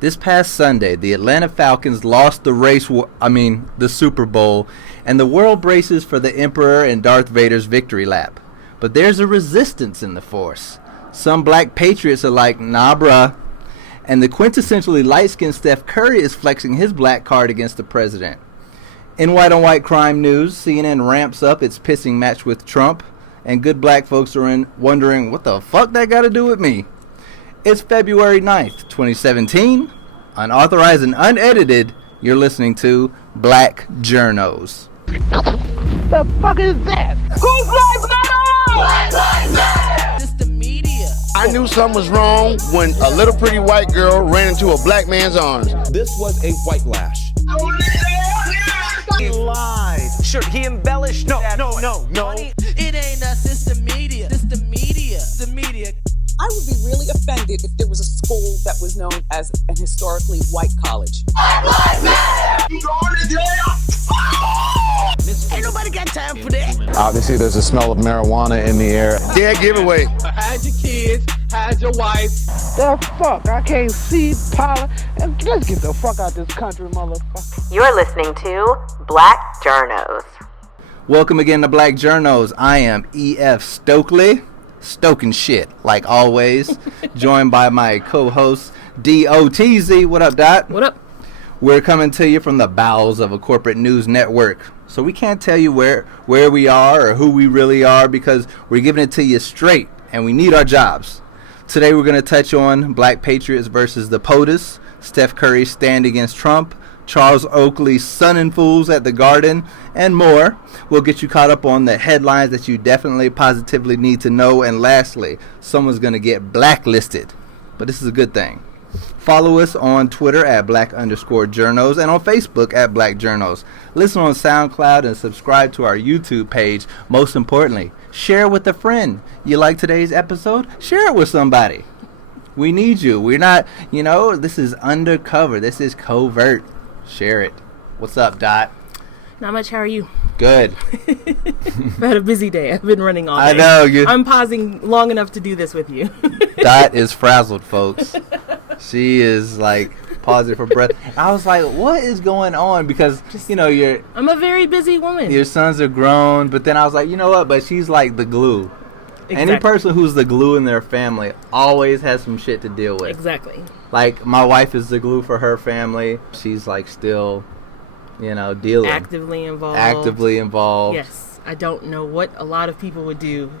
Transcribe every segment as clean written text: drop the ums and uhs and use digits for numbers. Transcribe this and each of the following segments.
This past Sunday, the Atlanta Falcons lost the Super Bowl, and the world braces for the Emperor and Darth Vader's victory lap. But there's a resistance in the force. Some black patriots are like, nah, bruh. And the quintessentially light-skinned Steph Curry is flexing his black card against the president. In white-on-white crime news, CNN ramps up its pissing match with Trump, and good black folks are wondering, what the fuck that got to do with me? It's February 9th, 2017. Unauthorized and unedited, you're listening to Black Journos. The fuck is that? Who's Black Journos? Black Lives Matter! It's the media. I knew something was wrong when a little pretty white girl ran into a black man's arms. This was a white lash. He lied. Sure, he embellished. No. It ain't us, it's the media. It's the media. It's the media. I would be really offended if there was a school that was known as an historically white college. Black Lives Matter! You going to jail? Ain't nobody got time for that. Obviously, there's a smell of marijuana in the air. Dead giveaway. Hide your kids, hide your wife. The fuck? I can't see Paula. Let's get the fuck out this country, motherfucker. You're listening to Black Journos. Welcome again to Black Journos. I am E.F. Stokely, stoking shit, like always, joined by my co-host, D.O.T.Z. What up, Dot? What up? We're coming to you from the bowels of a corporate news network. So we can't tell you where we are or who we really are because we're giving it to you straight, and we need our jobs. Today we're going to touch on Black Patriots versus the POTUS, Steph Curry's stand against Trump, Charles Oakley's Sun and Fools at the Garden, and more. We'll get you caught up on the headlines that you definitely positively need to know. And lastly, someone's going to get blacklisted. But this is a good thing. Follow us on Twitter at Black_Journos and on Facebook at Black Journos. Listen on SoundCloud and subscribe to our YouTube page. Most importantly, share with a friend. You like today's episode? Share it with somebody. We need you. We're not, this is undercover. This is covert. Share it. What's up, Dot? Not much. How are you? Good. I've had a busy day. I've been running all day. I know. I'm pausing long enough to do this with you. Dot is frazzled, folks. She is like pausing for breath. I was like, what is going on? Because, I'm a very busy woman. Your sons are grown. But then I was like, you know what? But she's like the glue. Exactly. Any person who's the glue in their family always has some shit to deal with. Exactly. Like, my wife is the glue for her family. She's like still, dealing. Actively involved. Yes. I don't know what a lot of people would do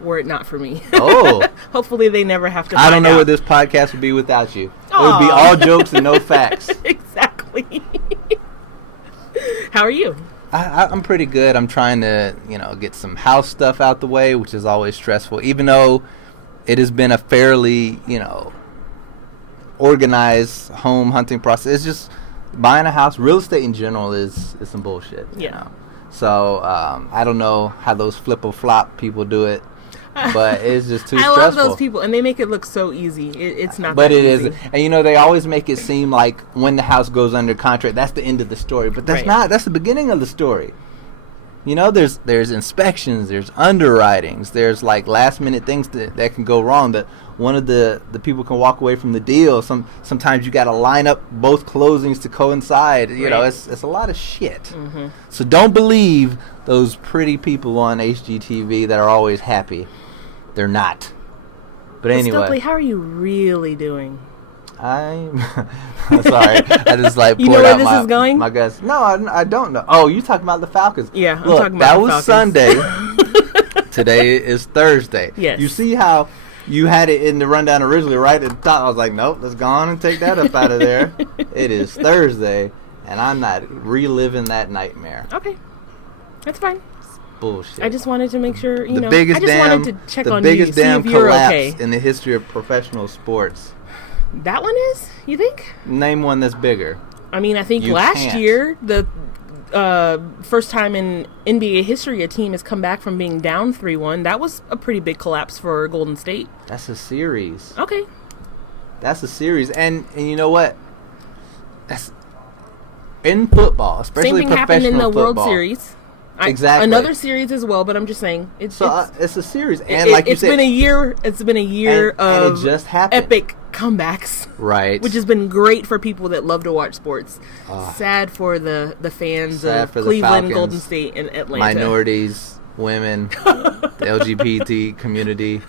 were it not for me. Oh. Hopefully they never have to find I don't know out. where this podcast would be without you. Aww. It would be all jokes and no facts. Exactly. How are you? I'm pretty good. I'm trying to, get some house stuff out the way, which is always stressful, even though it has been a fairly, organized home hunting process. It's just buying a house. Real estate in general is some bullshit. Yeah. So I don't know how those flip or flop people do it, but it's just too stressful. I love those people, and they make it look so easy. It's not. But that it easy. isn't. And they always make it seem like when the house goes under contract, that's the end of the story. But that's not. That's the beginning of the story. There's inspections, there's underwritings, there's like last minute things that can go wrong. That one of the people can walk away from the deal. Sometimes you got to line up both closings to coincide. It's a lot of shit. Mm-hmm. So don't believe those pretty people on HGTV that are always happy. They're not. But anyway, Stokely, how are you really doing? I'm sorry. I just like you know where this is going? My guess. No, I don't know. Oh, you talking about the Falcons? Yeah, I'm talking about the Falcons. That was Sunday. Today is Thursday. Yes. You see how you had it in the rundown originally, right at the top. I was like, nope, let's go on and take that up out of there. It is Thursday, and I'm not reliving that nightmare. Okay, that's fine. Bullshit. I just wanted to make sure wanted to check on you, see if you're okay. In the history of professional sports. That one is? You think? Name one that's bigger. I mean, I think last year, the first time in NBA history a team has come back from being down 3-1. That was a pretty big collapse for Golden State. That's a series. Okay. That's a series. And you know what? That's in football, especially same thing happened in the football. World Series. Exactly. Another series as well, but I'm just saying it's a series, and like you said, it's been a year of and it just happened. epic comebacks. Right. Which has been great for people that love to watch sports. Sad for the fans of Cleveland, Golden State, and Atlanta. Minorities, women, the LGBT community.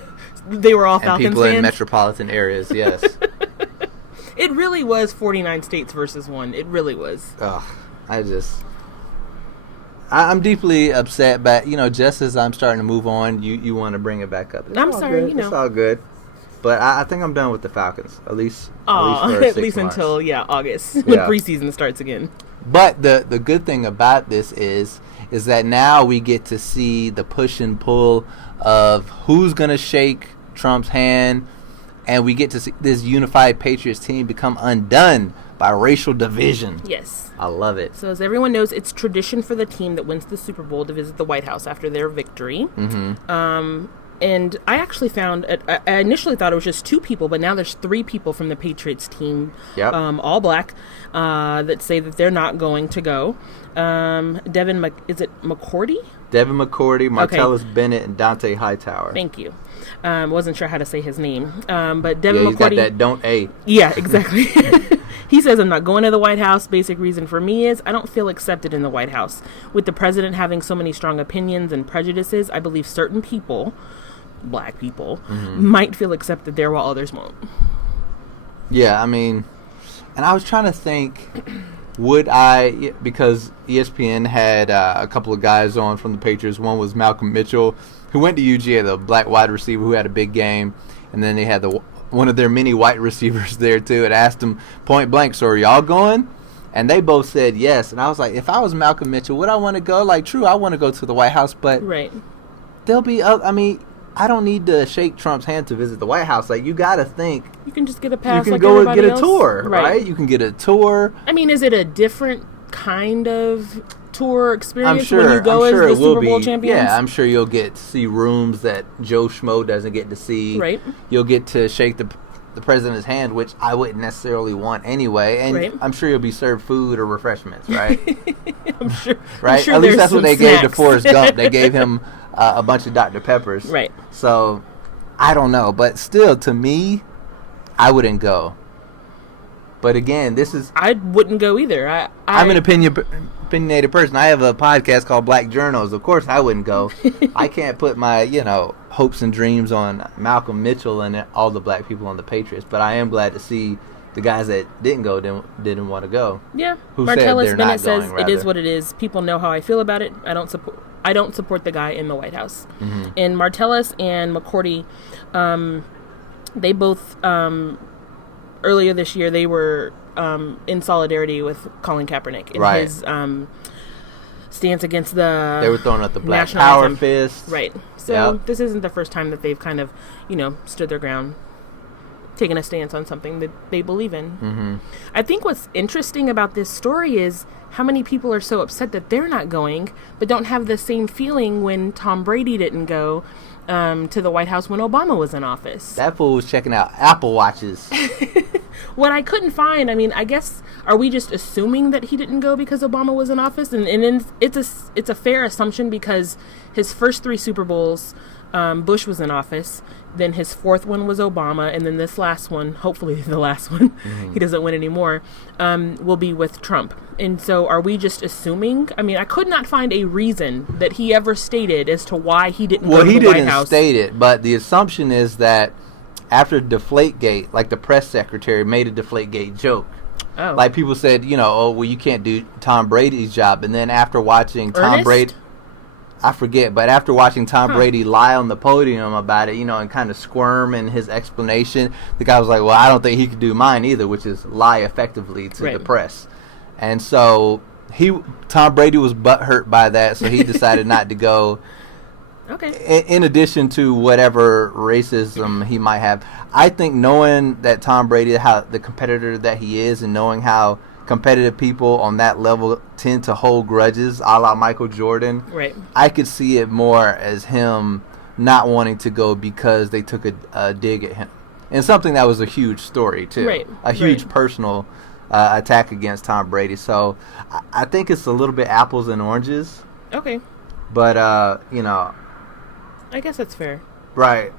They were all Falcons people fans? in metropolitan areas, yes. It really was 49 states versus 1. It really was. I'm deeply upset, but, just as I'm starting to move on, you want to bring it back up. I'm sorry, good. It's all good. But I think I'm done with the Falcons, at least for at 6 least months. until, August, when preseason starts again. But the good thing about this is that now we get to see the push and pull of who's going to shake Trump's hand, and we get to see this unified Patriots team become undone by racial division. Yes. I love it. So as everyone knows, it's tradition for the team that wins the Super Bowl to visit the White House after their victory. Mm-hmm. And I actually found, I initially thought it was just 2 people, but now there's 3 people from the Patriots team, all black, that say that they're not going to go. Is it McCourty? Devin McCourty, Martellus Bennett, and Dante Hightower. Thank you. Wasn't sure how to say his name. But Devin McCourty. He's got that don't A. Yeah, exactly. He says, I'm not going to the White House. Basic reason for me is I don't feel accepted in the White House. With the president having so many strong opinions and prejudices, I believe certain people, black people, might feel accepted there while others won't. Yeah, I mean, and I was trying to think, would I, because ESPN had a couple of guys on from the Patriots. One was Malcolm Mitchell, who went to UGA, the black wide receiver who had a big game. And then they had one of their many white receivers there, too, and asked them point blank, so are y'all going? And they both said yes. And I was like, if I was Malcolm Mitchell, would I want to go? Like, true, I want to go to the White House, but there'll be, I don't need to shake Trump's hand to visit the White House. Like, you got to think. You can just get a pass. You can like go everybody get a else. tour, right? You can get a tour. I mean, is it a different kind of tour experience I'm sure, when you go as the Super Bowl champions? Yeah, I'm sure you'll get to see rooms that Joe Schmo doesn't get to see. Right. You'll get to shake the president's hand, which I wouldn't necessarily want anyway. And I'm sure you'll be served food or refreshments, right? I'm sure. Right? I'm sure At least that's what they snacks. gave to Forrest Gump. They gave him a bunch of Dr. Peppers. Right. So, I don't know. But still, to me, I wouldn't go. But again, this is... I wouldn't go either. I'm an opinionated person. I have a podcast called Black Journals. Of course, I wouldn't go. I can't put my, hopes and dreams on Malcolm Mitchell and all the black people on the Patriots. But I am glad to see the guys that didn't go didn't want to go. Yeah. Who Martellus Bennett says going, it is what it is. People know how I feel about it. I don't support the guy in the White House. Mm-hmm. And Martellus and McCourty, they both earlier this year they were in solidarity with Colin Kaepernick in his stance against the they were throwing up the black national power anthem. fist. Right. So this isn't the first time that they've kind of, stood their ground, taken a stance on something that they believe in. Mm-hmm. I think what's interesting about this story is how many people are so upset that they're not going, but don't have the same feeling when Tom Brady didn't go to the White House when Obama was in office. That fool was checking out Apple Watches. What I couldn't find, I guess, are we just assuming that he didn't go because Obama was in office? And it's a fair assumption because his first 3 Super Bowls, Bush was in office. Then his 4th one was Obama, and then this last one, hopefully the last one, he doesn't win anymore, will be with Trump. And so are we just assuming? I could not find a reason that he ever stated as to why he didn't go to the White House. Well, he didn't state it, but the assumption is that after Deflategate, like the press secretary made a Deflategate joke. Oh. Like people said, you can't do Tom Brady's job. And then after watching Tom Brady... I forget, but after watching Tom Brady lie on the podium about it, and kind of squirm in his explanation, the guy was like, well, I don't think he could do mine either, which is lie effectively to the press. And so Tom Brady was butthurt by that, so he decided not to go. Okay. In addition to whatever racism he might have, I think knowing that Tom Brady, how the competitor that he is, and knowing how competitive people on that level tend to hold grudges, a la Michael Jordan. Right. I could see it more as him not wanting to go because they took a dig at him. And something that was a huge story, too. Right. A huge personal attack against Tom Brady. So I think it's a little bit apples and oranges. Okay. But, I guess that's fair. Right.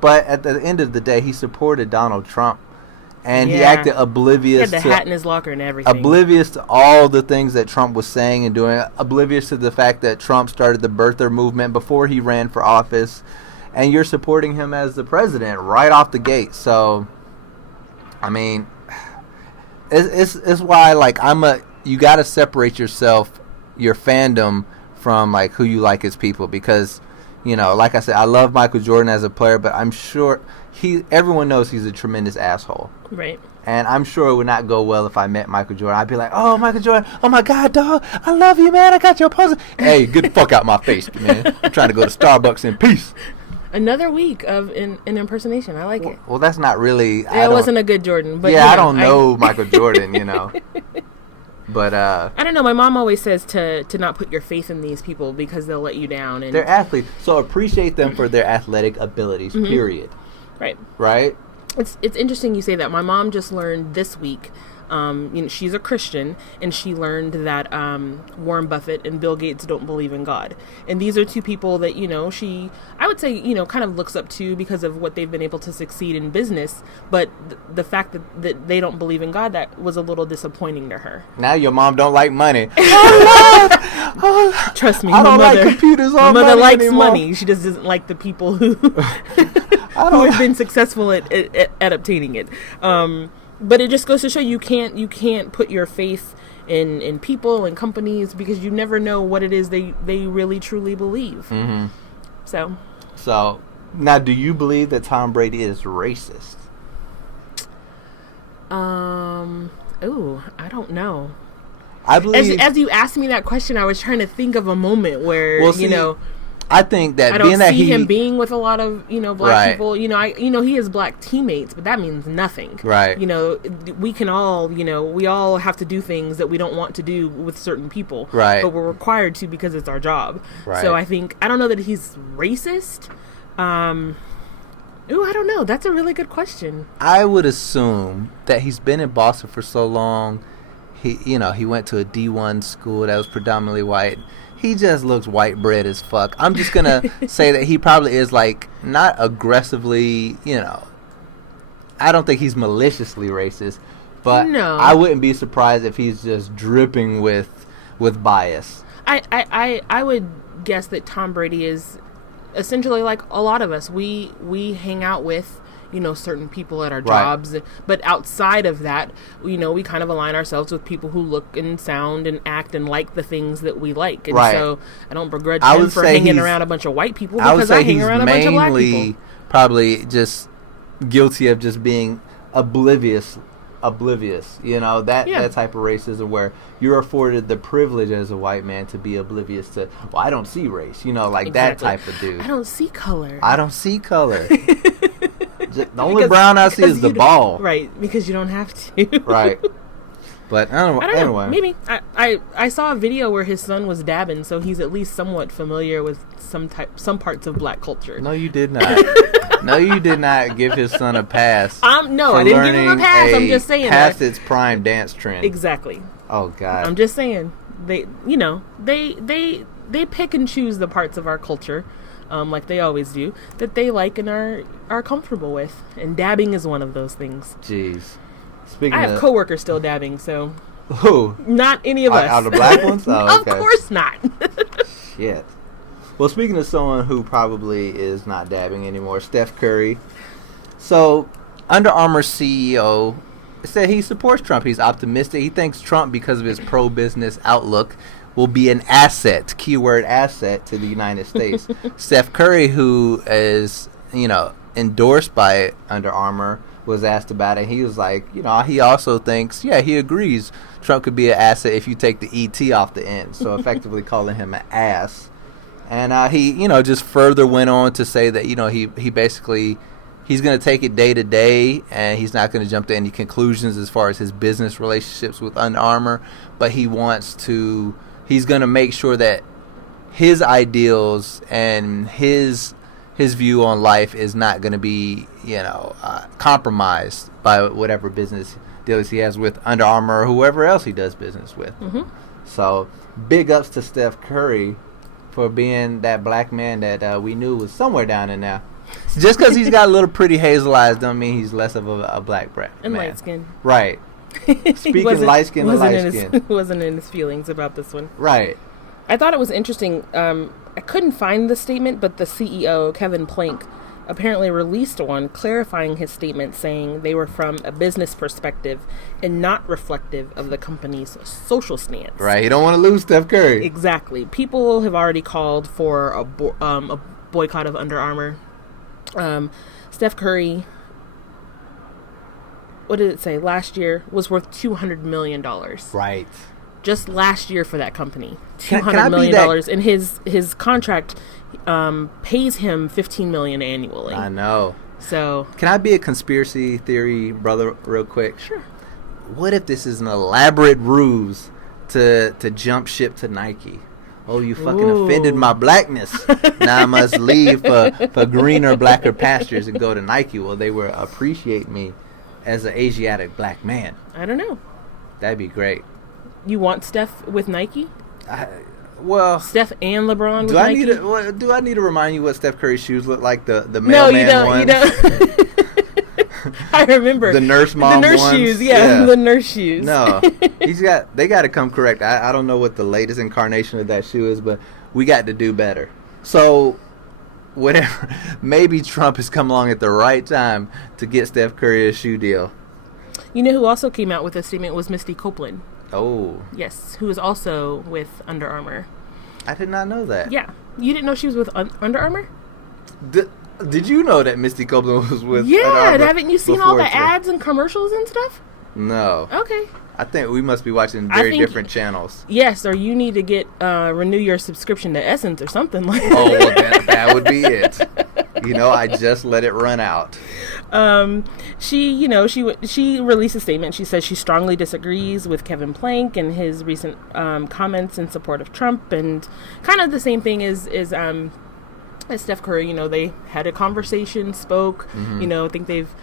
But at the end of the day, he supported Donald Trump And he Yeah. acted He oblivious had the hat in his locker and everything. oblivious to all the things that Trump was saying and doing, oblivious to the fact that Trump started the birther movement before he ran for office, and you're supporting him as the president right off the gate. So, I mean, it's why, like, you got to separate yourself, your fandom, from, like, who you like as people, because, you know, like I said, I love Michael Jordan as a player, but I'm sure everyone knows he's a tremendous asshole. Right. And I'm sure it would not go well if I met Michael Jordan. I'd be like, oh, Michael Jordan, oh, my God, dog, I love you, man. I got your poster. Hey, get the fuck out my face, man. I'm trying to go to Starbucks in peace. Another week of an impersonation. I like it. Well, that's not really... It wasn't a good Jordan. But yeah, I don't know Michael Jordan, you know. But I don't know. My mom always says to not put your faith in these people because they'll let you down. And they're athletes. So appreciate them for their athletic abilities, period. Right. Right? It's interesting you say that. My mom just learned this week. She's a Christian, and she learned that Warren Buffett and Bill Gates don't believe in God. And these are two people that, you know, I would say, you know, kind of looks up to because of what they've been able to succeed in business. But the fact that they don't believe in God, that was a little disappointing to her. Now your mom don't like money. Trust me, I don't like computers or my mother money likes anymore. money. She just doesn't like the people who have been successful at obtaining it. But it just goes to show you can't put your faith in people and companies because you never know what it is they really truly believe. Mm-hmm. So now, do you believe that Tom Brady is racist? I don't know. I believe As you asked me that question, I was trying to think of a moment where I think that I don't being that see him being with a lot of black Right. people. He has black teammates, but that means nothing. Right. We can all we all have to do things that we don't want to do with certain people. Right. But we're required to because it's our job. Right. So I don't know that he's racist. I don't know. That's a really good question. I would assume that he's been in Boston for so long. He went to a D1 school that was predominantly white. He just looks white bread as fuck. I'm just going to say that he probably is, like, not aggressively, I don't think he's maliciously racist, but No. I wouldn't be surprised if he's just dripping with bias. I would guess that Tom Brady is essentially like a lot of us. We hang out with certain people at our jobs, but outside of that, we kind of align ourselves with people who look and sound and act and like the things that we like. And so I don't begrudge him for hanging around a bunch of white people because I hang around a bunch of black people. Probably just guilty of just being oblivious, that type of racism where you're afforded the privilege as a white man to be oblivious to, I don't see race, that type of dude. I don't see color. The only brown I see is the ball. Right, because you don't have to. Right. But I don't know. Anyway. Maybe. I saw a video where his son was dabbing, so he's at least somewhat familiar with some parts of black culture. No, you did not. No, you did not give his son a pass. No, I didn't give him a pass. I'm just saying past its prime dance trend. Exactly. Oh God. I'm just saying they pick and choose the parts of our culture. Like they always do, that they like and are comfortable with. And dabbing is one of those things. Jeez. I have coworkers still dabbing, so... Who? Not any of us. Are the black ones? Oh, okay. Of course not. Shit. Well, speaking of someone who probably is not dabbing anymore, Steph Curry. So, Under Armour CEO said he supports Trump. He's optimistic. He thinks Trump, because of his pro-business outlook, will be an asset, keyword asset, to the United States. Steph Curry, who is, endorsed by Under Armour, was asked about it. He was like, he also thinks, he agrees Trump could be an asset if you take the ET off the end. So effectively calling him an ass. And he, just further went on to say that, he basically, he's going to take it day to day, and he's not going to jump to any conclusions as far as his business relationships with Under Armour, but he's going to make sure that his ideals and his view on life is not going to be, compromised by whatever business deals he has with Under Armour or whoever else he does business with. Mm-hmm. So, big ups to Steph Curry for being that black man that we knew was somewhere down in there. Just because he's got a little pretty hazel eyes don't mean he's less of a black man. And light skin. Right. Speaking light skin to light skin. Wasn't in his feelings about this one. Right. I thought it was interesting. I couldn't find the statement, but the CEO, Kevin Plank, apparently released one clarifying his statement, saying they were from a business perspective and not reflective of the company's social stance. Right. You don't want to lose Steph Curry. Exactly. People have already called for a boycott of Under Armour. Steph Curry, what did it say? Last year was worth $200 million. Right. Just last year for that company. $200 million. And his contract pays him $15 million annually. I know. So can I be a conspiracy theory brother real quick? Sure. What if this is an elaborate ruse to jump ship to Nike? Oh, you fucking offended my blackness. Now I must leave for greener, blacker pastures and go to Nike. Well, they will appreciate me as an Asiatic black man. I don't know. That'd be great. You want Steph with Nike? Steph and LeBron with Nike? Do I need to remind you what Steph Curry's shoes look like? The mailman No, you don't. ones? You don't. I remember the nurse mom the nurse ones. shoes. Yeah, the nurse shoes. No, they got to come correct. I don't know what the latest incarnation of that shoe is, but we got to do better. So, whatever. Maybe Trump has come along at the right time to get Steph Curry a shoe deal. You know who also came out with a statement was Misty Copeland. Oh. Yes, who is also with Under Armour. I did not know that. Yeah. You didn't know she was with Under Armour? Did you know that Misty Copeland was with Under Armour? Yeah, haven't you seen all the ads and commercials and stuff? No. Okay. I think we must be watching very different channels. Yes, or you need to get renew your subscription to Essence or something like that. Oh, well, that would be it. I just let it run out. She released a statement. She says she strongly disagrees with Kevin Plank and his recent comments in support of Trump, and kind of the same thing as Steph Curry. They had a conversation, spoke. Mm-hmm. I think they've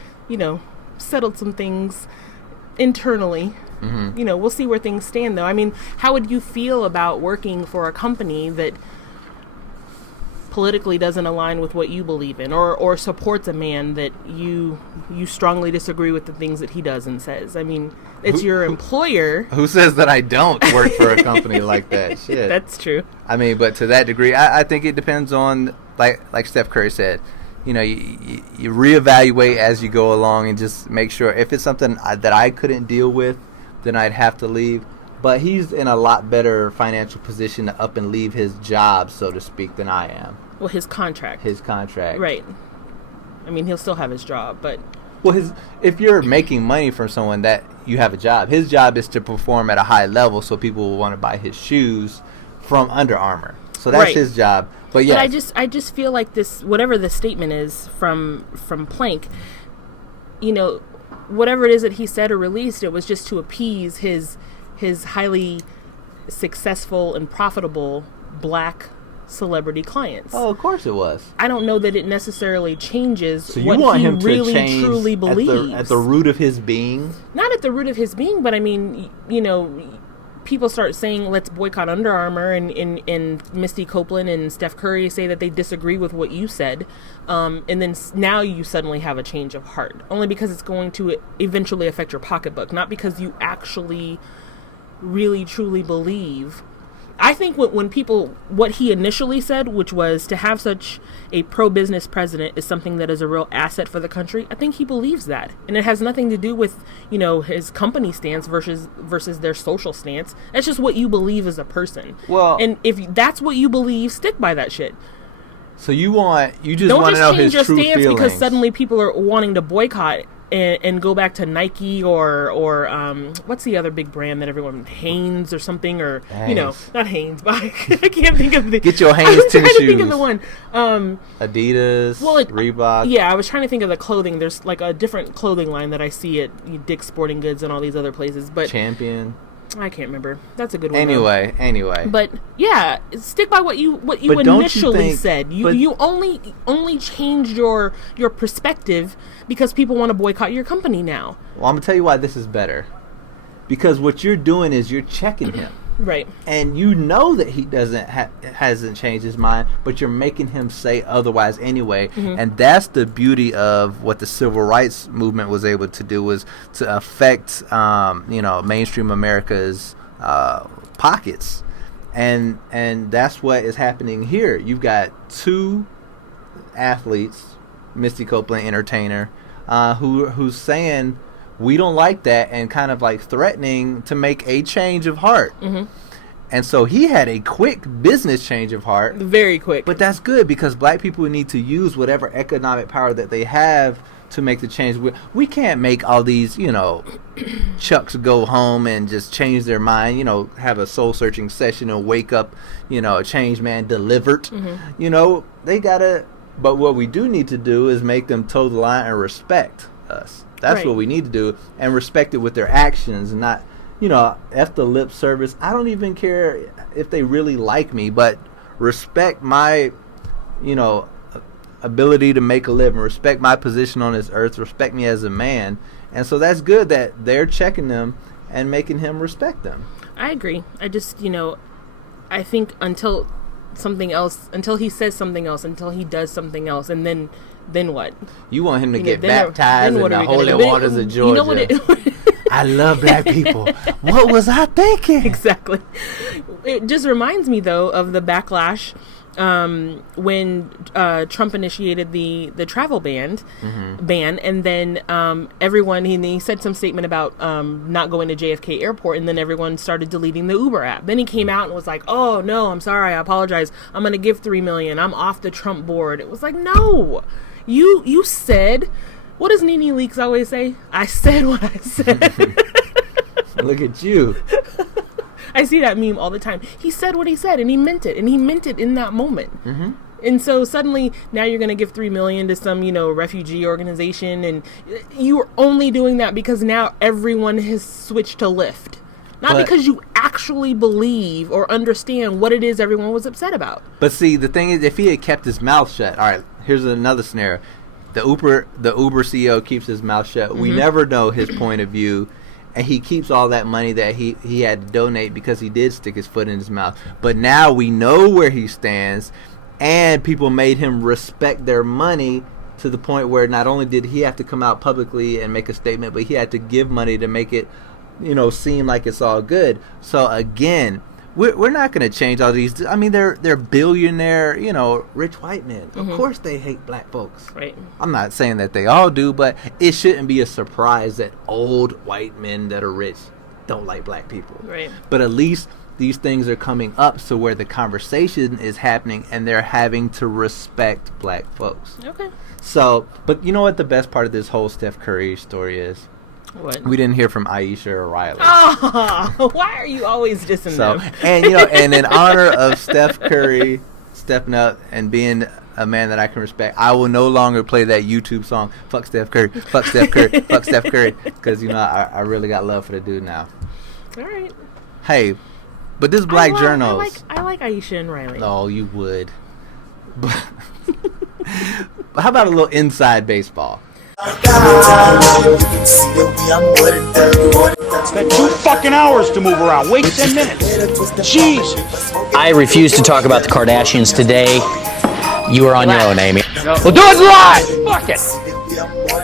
settled some things internally. Mm-hmm. We'll see where things stand, though. I mean, how would you feel about working for a company that politically doesn't align with what you believe in, or supports a man that you strongly disagree with the things that he does and says? I mean, it's your employer. Who says that I don't work for a company like that? Shit. That's true. I mean, but to that degree, I think it depends on, like Steph Curry said, you reevaluate as you go along and just make sure if it's something that I couldn't deal with, then I'd have to leave. But he's in a lot better financial position to up and leave his job, so to speak, than I am. Well, his contract. Right. I mean, he'll still have his job, but... Well, if you're making money from someone that you have a job, his job is to perform at a high level so people will want to buy his shoes from Under Armour. So that's his job. But yeah, I just feel like this, whatever the statement is from Plank, whatever it is that he said or released, it was just to appease his highly successful and profitable black celebrity clients. Oh, of course it was. I don't know that it necessarily changes so you what want he him to really change truly believes. At the root of his being? Not at the root of his being, but I mean, people start saying, let's boycott Under Armour, and Misty Copeland and Steph Curry say that they disagree with what you said. And then now you suddenly have a change of heart. Only because it's going to eventually affect your pocketbook, not because you actually really truly believe. I think what he initially said, which was to have such a pro-business president is something that is a real asset for the country. I think he believes that, and it has nothing to do with his company stance versus their social stance. That's just what you believe as a person. Well, and if that's what you believe, stick by that shit. So you just want to know his true feelings. Don't just change your stance because suddenly people are wanting to boycott and go back to Nike or what's the other big brand that everyone, Hanes or something, or Hanes. Not Hanes, but I can't think of the. Get your Hanes tennis shoes. I was trying to think of the one. Adidas. Reebok. Yeah, I was trying to think of the clothing. There's like a different clothing line that I see at Dick's Sporting Goods and all these other places, but Champion. I can't remember. That's a good one. Anyway. But yeah, stick by what you initially said. You only changed your perspective because people want to boycott your company now. Well, I'm gonna tell you why this is better. Because what you're doing is you're checking him. Right. And you know that he hasn't changed his mind, but you're making him say otherwise anyway. And that's the beauty of what the civil rights movement was able to do, was to affect mainstream America's pockets. And that's what is happening here. You've got two athletes, Misty Copeland, entertainer, who's saying we don't like that, and kind of like threatening to make a change of heart. And so he had a quick business change of heart. Very quick. But that's good, because black people need to use whatever economic power that they have to make the change. We can't make all these, chucks go home and just change their mind, have a soul-searching session and wake up, a changed man delivered. They gotta, but what we do need to do is make them toe the line and respect us. That's what we need to do, and respect it with their actions, and not, F the lip service. I don't even care if they really like me, but respect my, ability to make a living, respect my position on this earth, respect me as a man. And so that's good that they're checking them and making him respect them. I agree. I just, I think until he says something else, until he does something else, and then what? You want him to get baptized in the holy waters of Georgia. I love black people. What was I thinking? Exactly. It just reminds me, though, of the backlash when Trump initiated the travel ban, and then everyone, he said some statement about not going to JFK Airport, and then everyone started deleting the Uber app. Then he came out and was like, "Oh no, I'm sorry, I apologize. I'm going to give $3 million. I'm off the Trump board." It was like, no, you said, what does Nene Leakes always say? I said what I said. Look at you. I see that meme all the time. He said what he said, and he meant it, in that moment. And so suddenly, now you're going to give $3 million to some, refugee organization, and you're only doing that because now everyone has switched to Lyft. Not because you actually believe or understand what it is everyone was upset about. But see, the thing is, if he had kept his mouth shut, all right, here's another scenario. The Uber CEO keeps his mouth shut. We never know his point of view. And he keeps all that money that he had to donate because he did stick his foot in his mouth. But now we know where he stands, and people made him respect their money to the point where not only did he have to come out publicly and make a statement, but he had to give money to make it, seem like it's all good. So again, we're not going to change all these. I mean, they're billionaire, rich white men. Of course they hate black folks. Right. I'm not saying that they all do, but it shouldn't be a surprise that old white men that are rich don't like black people. Right. But at least these things are coming up, so where the conversation is happening, and they're having to respect black folks. Okay. So, but you know what the best part of this whole Steph Curry story is? What? We didn't hear from Aisha or Riley. Oh, why are you always dissing them? And in honor of Steph Curry stepping up and being a man that I can respect, I will no longer play that YouTube song, "Fuck Steph Curry, fuck Steph Curry, fuck Steph Curry," because I really got love for the dude now. All right. Hey, but this Black Journals. I like Aisha and Riley. Oh, you would. But how about a little inside baseball? Spent 2 fucking hours to move around. Wait 10 minutes. Jeez. I refuse to talk about the Kardashians today. You are on your own, Amy. Well, do it live. Fuck it.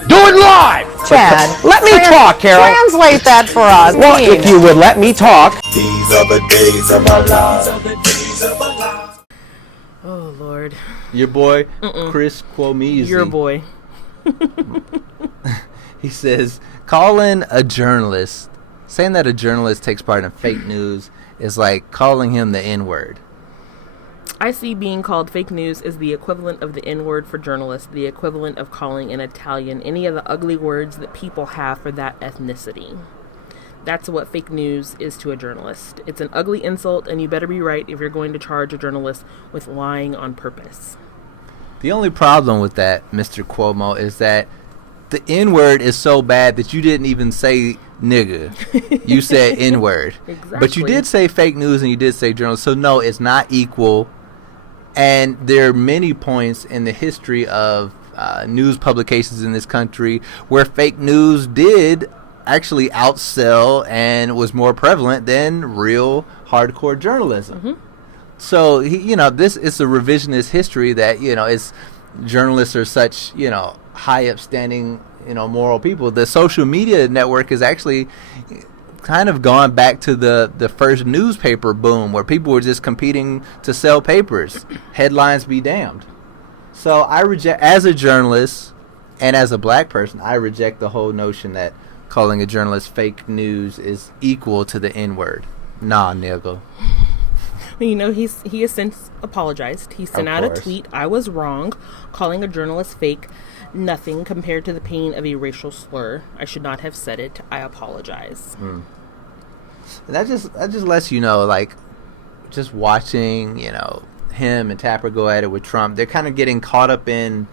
Do it live. Chad, Let me talk, Carol. translate that for us. Well, if you would let me talk. These are the days of our lives. Oh, Lord. Your boy, Chris Cuomo. Your boy. He says, saying that a journalist takes part in fake news is like calling him the N-word. I see being called fake news as the equivalent of the N-word for journalists, the equivalent of calling an Italian any of the ugly words that people have for that ethnicity. That's what fake news is to a journalist. It's an ugly insult, and you better be right if you're going to charge a journalist with lying on purpose. The only problem with that, Mr. Cuomo, is that the N-word is so bad that you didn't even say nigga. You said N-word. Exactly. But you did say fake news and you did say journalist. So no, it's not equal. And there are many points in the history of news publications in this country where fake news did actually outsell and was more prevalent than real hardcore journalism. Mm-hmm. So, this is a revisionist history that, it's journalists are such, high upstanding, moral people. The social media network is actually kind of gone back to the first newspaper boom where people were just competing to sell papers. Headlines be damned. So I reject, as a journalist and as a black person, I reject the whole notion that calling a journalist fake news is equal to the N-word. Nah, nigga. He has since apologized. He sent out a tweet. I was wrong, calling a journalist fake. Nothing compared to the pain of a racial slur. I should not have said it. I apologize. And that just lets you know, like, just watching, him and Tapper go at it with Trump, they're kind of getting caught up in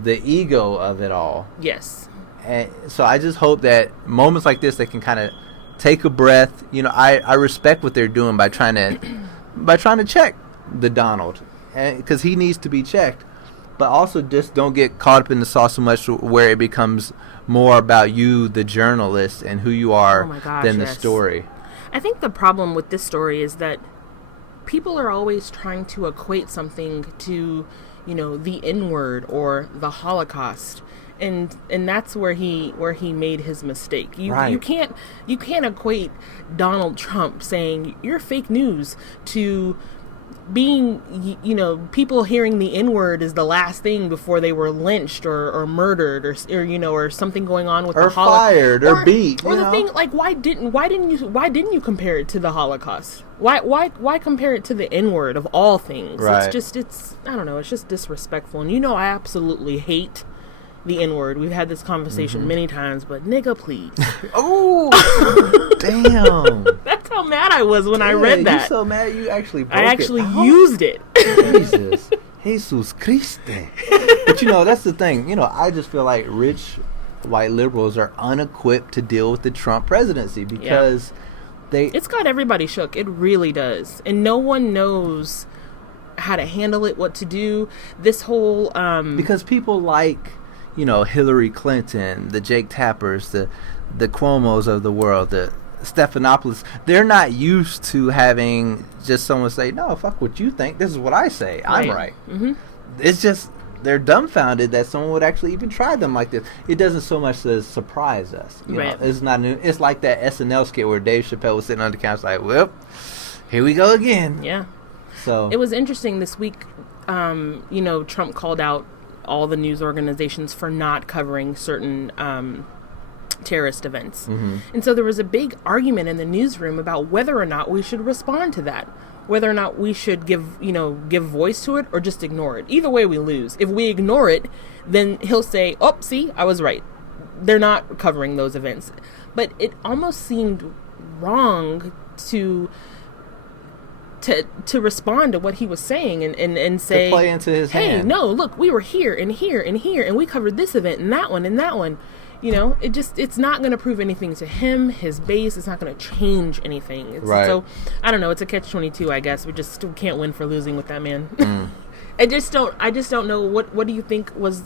the ego of it all. Yes. And so I just hope that moments like this, they can kind of take a breath. I respect what they're doing by trying to check the Donald, because he needs to be checked. But also just don't get caught up in the sauce so much where it becomes more about you, the journalist, and who you are than the story. I think the problem with this story is that people are always trying to equate something to, the N-word or the Holocaust. And that's where he made his mistake. You can't equate Donald Trump saying you're fake news to being, people hearing the N-word is the last thing before they were lynched or murdered or something going on with the Holocaust, fired or beat. Or the thing, like, why didn't you compare it to the Holocaust? Why compare it to the N-word of all things? Right. It's I don't know. It's just disrespectful. And I absolutely hate the N-word. We've had this conversation many times, but nigga, please. Oh, damn. That's how mad I was when I read that. You're so mad you actually broke used it. Jesus Christ. But that's the thing. I just feel like rich white liberals are unequipped to deal with the Trump presidency because it's got everybody shook. It really does. And no one knows how to handle it, what to do. This whole because people like Hillary Clinton, the Jake Tappers, the Cuomos of the world, the Stephanopoulos, they're not used to having just someone say, no, fuck what you think. This is what I say. I'm right. Mm-hmm. It's just, they're dumbfounded that someone would actually even try them like this. It doesn't so much as surprise us. You know, it's not new. It's like that SNL skit where Dave Chappelle was sitting on the couch like, well, here we go again. Yeah. So it was interesting this week. Trump called out all the news organizations for not covering certain terrorist events. Mm-hmm. And so there was a big argument in the newsroom about whether or not we should respond to that, whether or not we should give voice to it or just ignore it. Either way, we lose. If we ignore it, then he'll say, oh, see, I was right. They're not covering those events. But it almost seemed wrong to respond to what he was saying and say, to play into his hey, hand. no, look, we were here and here and here, and we covered this event and that one and that one. It's not going to prove anything to him, his base. It's not going to change anything. So, I don't know. It's a catch-22, I guess. We just still can't win for losing with that man. I just don't know. What do you think was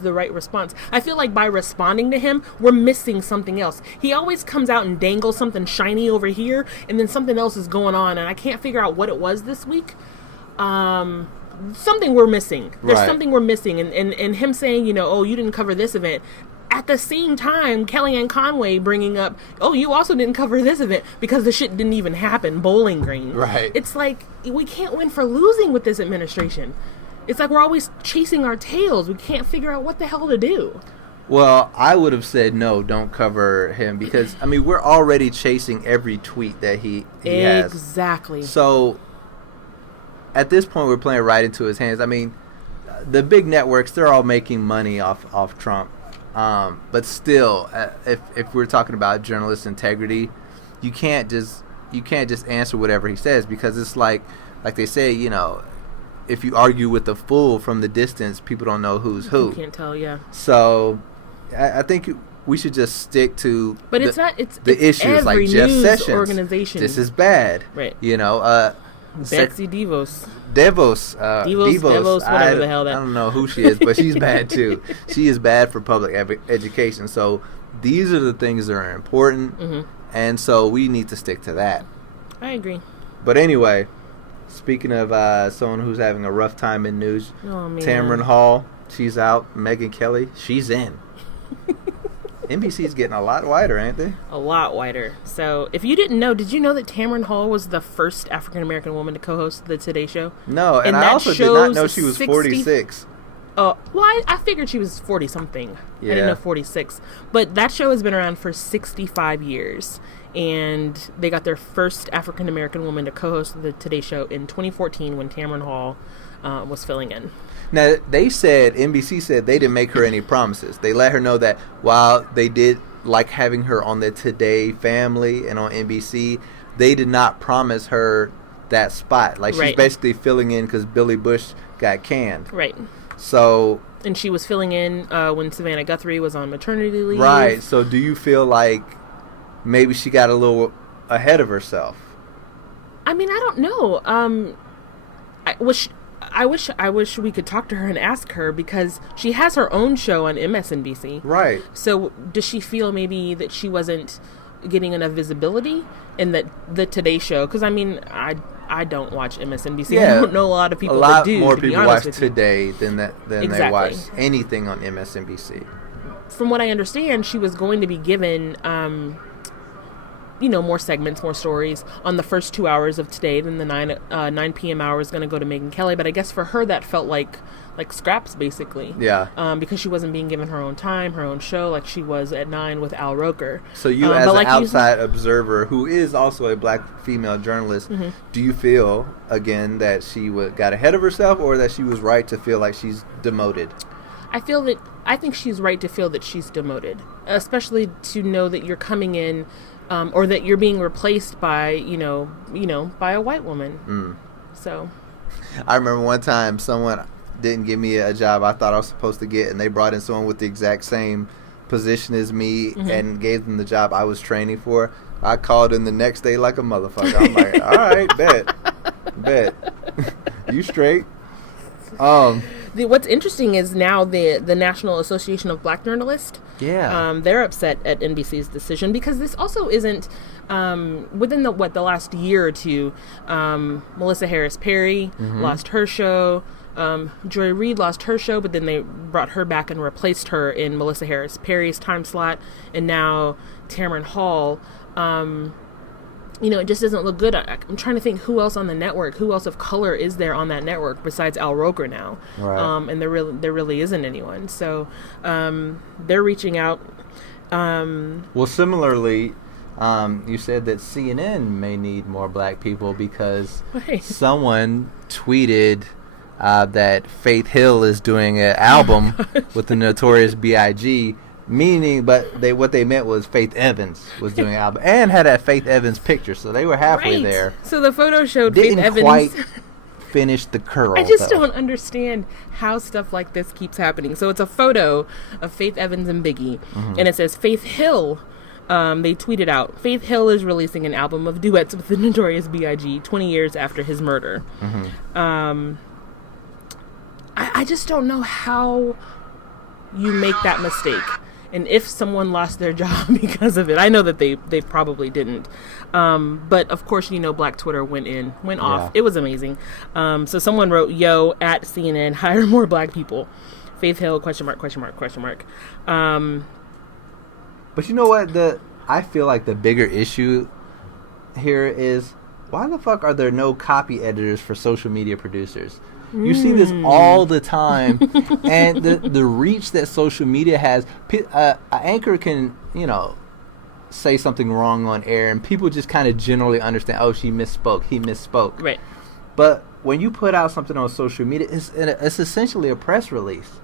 the right response? I feel like by responding to him, we're missing something else. He always comes out and dangles something shiny over here, and then something else is going on, and I can't figure out what it was this week. Something we're missing. There's something we're missing, and him saying, oh, you didn't cover this event. At the same time, Kellyanne Conway bringing up, oh, you also didn't cover this event because the shit didn't even happen, Bowling Green. Right. It's like, we can't win for losing with this administration. It's like we're always chasing our tails. We can't figure out what the hell to do. Well, I would have said no, don't cover him because, we're already chasing every tweet that he has. Exactly. So, at this point, we're playing right into his hands. The big networks, they're all making money off Trump. But still, if we're talking about journalist integrity, you can't just answer whatever he says because it's like they say, if you argue with a fool from the distance, people don't know who's who. You can't tell, yeah. So, I think we should just stick to the issues like Jeff Sessions. Organization. This is bad. Right. Betsy DeVos. Devos, whatever the hell that. I don't know who she is, but she's bad too. She is bad for public education. So these are the things that are important, and so we need to stick to that. I agree. But anyway, speaking of someone who's having a rough time in news, Tamron Hall, she's out. Megyn Kelly, she's in. NBC's getting a lot wider, ain't they? A lot wider. So, if you didn't know, did you know that Tamron Hall was the first African-American woman to co-host the Today Show? No, and I also did not know she was 46. Oh, well, I figured she was 40-something. Yeah. I didn't know 46. But that show has been around for 65 years. And they got their first African-American woman to co-host the Today Show in 2014 when Tamron Hall was filling in. Now, NBC said they didn't make her any promises. They let her know that while they did like having her on the Today Family and on NBC, they did not promise her that spot. Like, she's basically filling in because Billy Bush got canned. Right. So... And she was filling in when Savannah Guthrie was on maternity leave. Right. So do you feel like maybe she got a little ahead of herself? I mean, I don't know. I wish we could talk to her and ask her, because she has her own show on MSNBC. Right. So does she feel maybe that she wasn't getting enough visibility in the Today Show? Because, I mean, I don't watch MSNBC. Yeah, I don't know a lot of people that do. A lot more to be people honest watch with you. Today than Exactly. they watch anything on MSNBC. From what I understand, she was going to be given... more segments, more stories on the first 2 hours of Today. Then the 9 p.m. hour is going to go to Megyn Kelly. But I guess for her, that felt like scraps, basically. Yeah. Because she wasn't being given her own time, her own show, like she was at 9 with Al Roker. So you, as an outside observer who is also a black female journalist, do you feel, again, that she got ahead of herself, or that she was right to feel like she's demoted? I think she's right to feel that she's demoted, especially to know that you're coming in... or that you're being replaced by, by a white woman. So, I remember one time someone didn't give me a job I thought I was supposed to get, and they brought in someone with the exact same position as me and gave them the job I was training for. I called in the next day like a motherfucker. I'm like, all right, bet. You straight. What's interesting is now the National Association of Black Journalists. Yeah. They're upset at NBC's decision, because this also isn't within the last year or two. Melissa Harris Perry lost her show. Joy Reid lost her show, but then they brought her back and replaced her in Melissa Harris Perry's time slot, and now Tamron Hall. It just doesn't look good. I'm trying to think who else on the network, who else of color is there on that network besides Al Roker now. Right. And there really isn't anyone. So they're reaching out. Well, similarly, you said that CNN may need more black people because someone tweeted that Faith Hill is doing an album with the Notorious B.I.G., what they meant was Faith Evans was doing an album and had a Faith Evans picture, so they were halfway there. So the photo showed Didn't Faith Evans. quite finish the curl. I just don't understand how stuff like this keeps happening. So it's a photo of Faith Evans and Biggie, and it says Faith Hill. They tweeted out, Faith Hill is releasing an album of duets with the Notorious B.I.G. 20 years after his murder. I just don't know how you make that mistake. And if someone lost their job because of it, I know that they probably didn't. But of course, Black Twitter went off. It was amazing. So someone wrote, "Yo, at CNN, hire more black people." Faith Hill, question mark. But you know what? I feel like the bigger issue here is, why the fuck are there no copy editors for social media producers? You see this all the time, and the reach that social media has. An anchor can, say something wrong on air, and people just kind of generally understand, oh, she misspoke, he misspoke. Right. But when you put out something on social media, it's essentially a press release.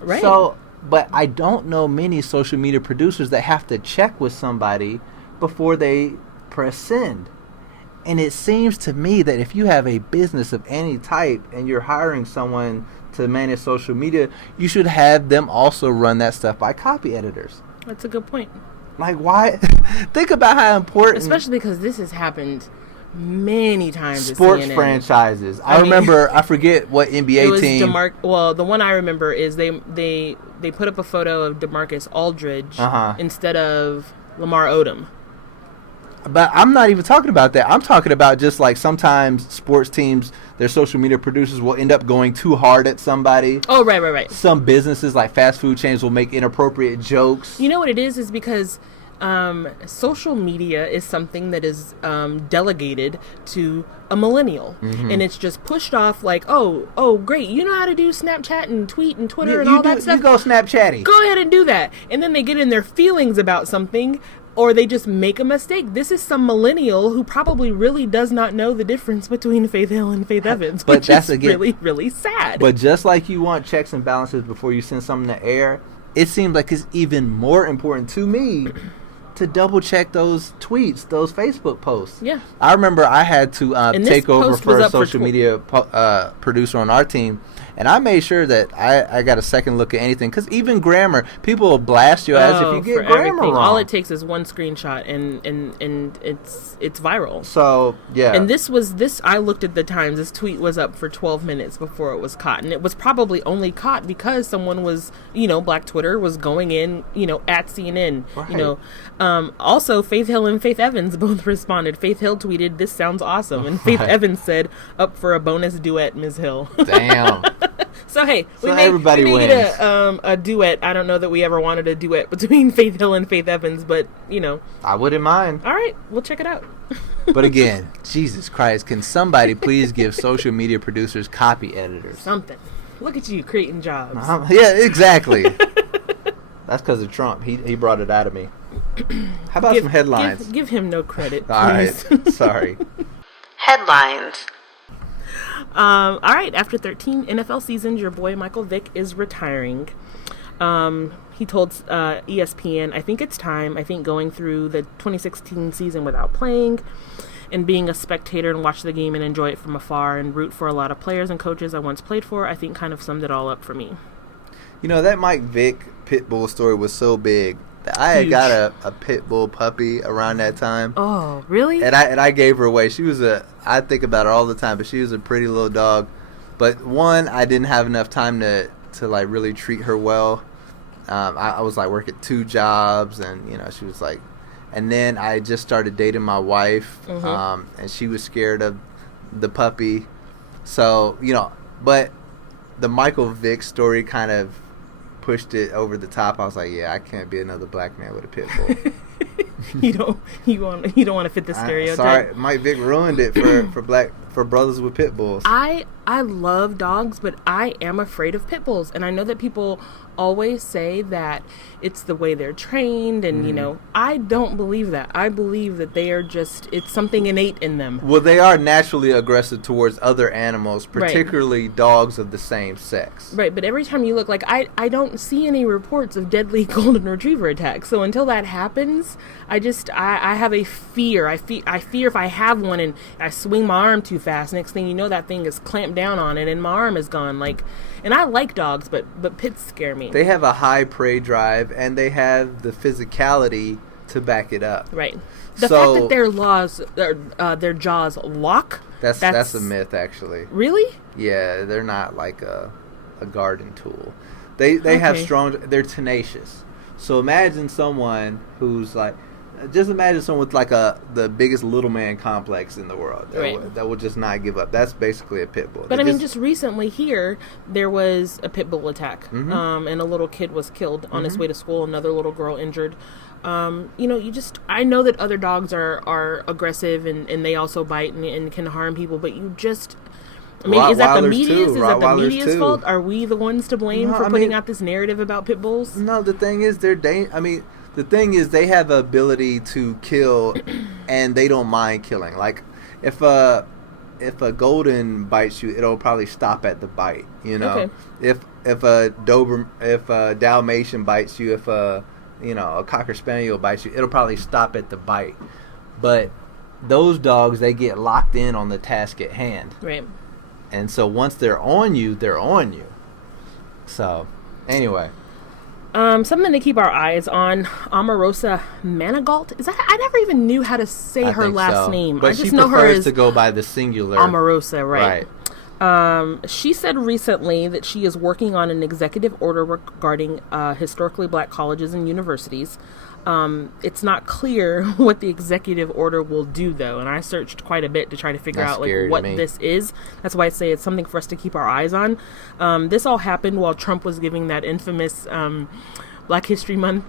Right. So, but I don't know many social media producers that have to check with somebody before they press send. And it seems to me that if you have a business of any type and you're hiring someone to manage social media, you should have them also run that stuff by copy editors. That's a good point. Like, why? Think about how important... Especially because this has happened many times. Sports franchises. I remember. I forget what NBA it was team. Well, the one I remember is they put up a photo of DeMarcus Aldridge instead of Lamar Odom. But I'm not even talking about that. I'm talking about just like sometimes sports teams, their social media producers will end up going too hard at somebody. Oh, right. Some businesses like fast food chains will make inappropriate jokes. You know what it is because social media is something that is delegated to a millennial, and it's just pushed off like, oh, great, you know how to do Snapchat and tweet and Twitter and all that stuff. You go Snapchatty. Go ahead and do that, and then they get in their feelings about something. Or they just make a mistake. This is some millennial who probably really does not know the difference between Faith Hill and Faith Evans, which is really, really sad. But just like you want checks and balances before you send something to air, it seems like it's even more important to me to double check those tweets, those Facebook posts. Yeah. I remember I had to take over for a social media producer on our team. And I made sure that I got a second look at anything. Because even grammar, people will blast you as if you get grammar everything. wrong. All it takes is one screenshot and it's viral. So, yeah. And this I looked at the times. This tweet was up for 12 minutes before it was caught. And it was probably only caught because someone was, Black Twitter was going in, at CNN. Right. Also, Faith Hill and Faith Evans both responded. Faith Hill tweeted, "This sounds awesome." And Faith Evans said, "Up for a bonus duet, Ms. Hill." Damn. So hey, we may wins. Get a duet. I don't know that we ever wanted a duet between Faith Hill and Faith Evans, but I wouldn't mind. All right, we'll check it out. But again, Jesus Christ, can somebody please give social media producers copy editors? Something. Look at you creating jobs. Yeah, exactly. That's because of Trump. He brought it out of me. How about some headlines? Give him no credit, please. All right, sorry. Headlines. All right, after 13 NFL seasons, your boy Michael Vick is retiring. He told ESPN, "I think it's time. I think going through the 2016 season without playing and being a spectator and watch the game and enjoy it from afar and root for a lot of players and coaches I once played for, I think kind of summed it all up for me." That Mike Vick Pitbull story was so big. I had got a pit bull puppy around that time. Oh, really? And I gave her away. She was I think about her all the time, but she was a pretty little dog. But one, I didn't have enough time to like really treat her well. I was like working 2 jobs, and she was like, and then I just started dating my wife, and she was scared of the puppy. So but the Michael Vick story kind of pushed it over the top. I was like, yeah, I can't be another black man with a pit bull. You don't want to fit the stereotype. Sorry, Mike Vick ruined it for brothers with pit bulls. I love dogs, but I am afraid of pit bulls, and I know that people always say that it's the way they're trained, and I don't believe that. I believe that they are it's something innate in them. Well, they are naturally aggressive towards other animals, particularly dogs of the same sex. Right, but every time you look, like I don't see any reports of deadly golden retriever attacks. So until that happens, I have a fear. I fear if I have one and I swing my arm too fast, next thing you know, that thing is clamped down on it and my arm is gone. And I like dogs, but pits scare me. They have a high prey drive, and they have the physicality to back it up. Right. The fact that their jaws lock. That's a myth, actually. Really? Yeah, they're not like a garden tool. They have strong. They're tenacious. So imagine someone who's like. Just imagine someone with like the biggest little man complex in the world that will just not give up. That's basically a pit bull. But just recently here, there was a pit bull attack, and a little kid was killed on his way to school. Another little girl injured. I know that other dogs are aggressive and they also bite and can harm people, but is that the media's? Is that the media's fault? Are we the ones to blame for putting out this narrative about pit bulls? No, the thing is the thing is, they have the ability to kill, and they don't mind killing. Like, if a golden bites you, it'll probably stop at the bite. Okay. If a Dalmatian bites you, if a Cocker Spaniel bites you, it'll probably stop at the bite. But those dogs, they get locked in on the task at hand. Right. And so once they're on you, they're on you. So, anyway. Something to keep our eyes on. Omarosa Manigault. I never even knew how to say her last name. But I just she know her prefers as to go by the singular. Omarosa, right? She said recently that she is working on an executive order regarding historically black colleges and universities. It's not clear what the executive order will do, though, and I searched quite a bit to try to figure out what this is. That's why I say it's something for us to keep our eyes on. This all happened while Trump was giving that infamous Black History Month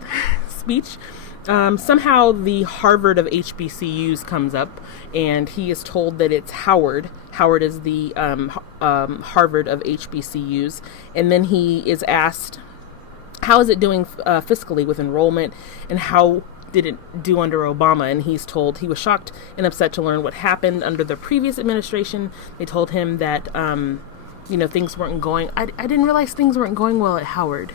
speech. Somehow the Harvard of HBCUs comes up, and he is told that it's Howard. Howard is the Harvard of HBCUs, and then he is asked, how is it doing fiscally with enrollment, and how did it do under Obama? And he's told he was shocked and upset to learn what happened under the previous administration. They told him that, things weren't going... I didn't realize things weren't going well at Howard.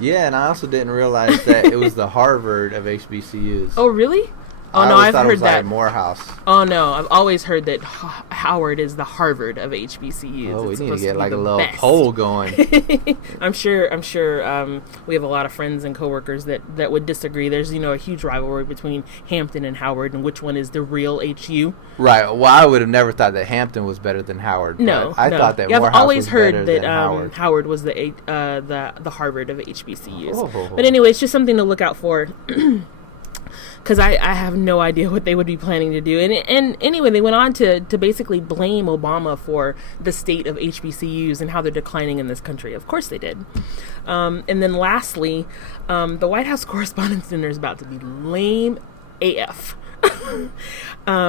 Yeah, and I also didn't realize that it was the Harvard of HBCUs. Oh, really? Oh, no, I've heard that. Like Morehouse. Oh, no, I've always heard that Howard is the Harvard of HBCUs. Oh, we need to get like a little best. Poll going. I'm sure we have a lot of friends and coworkers that would disagree. There's, a huge rivalry between Hampton and Howard, and which one is the real HU. Right. Well, I would have never thought that Hampton was better than Howard. No, I thought that Morehouse I've always was heard better that than Howard. Howard was the Harvard of HBCUs. Oh. But anyway, it's just something to look out for. Because I have no idea what they would be planning to do. And anyway, they went on to basically blame Obama for the state of HBCUs and how they're declining in this country. Of course they did. And then lastly, the White House Correspondents' Dinner is about to be lame AF.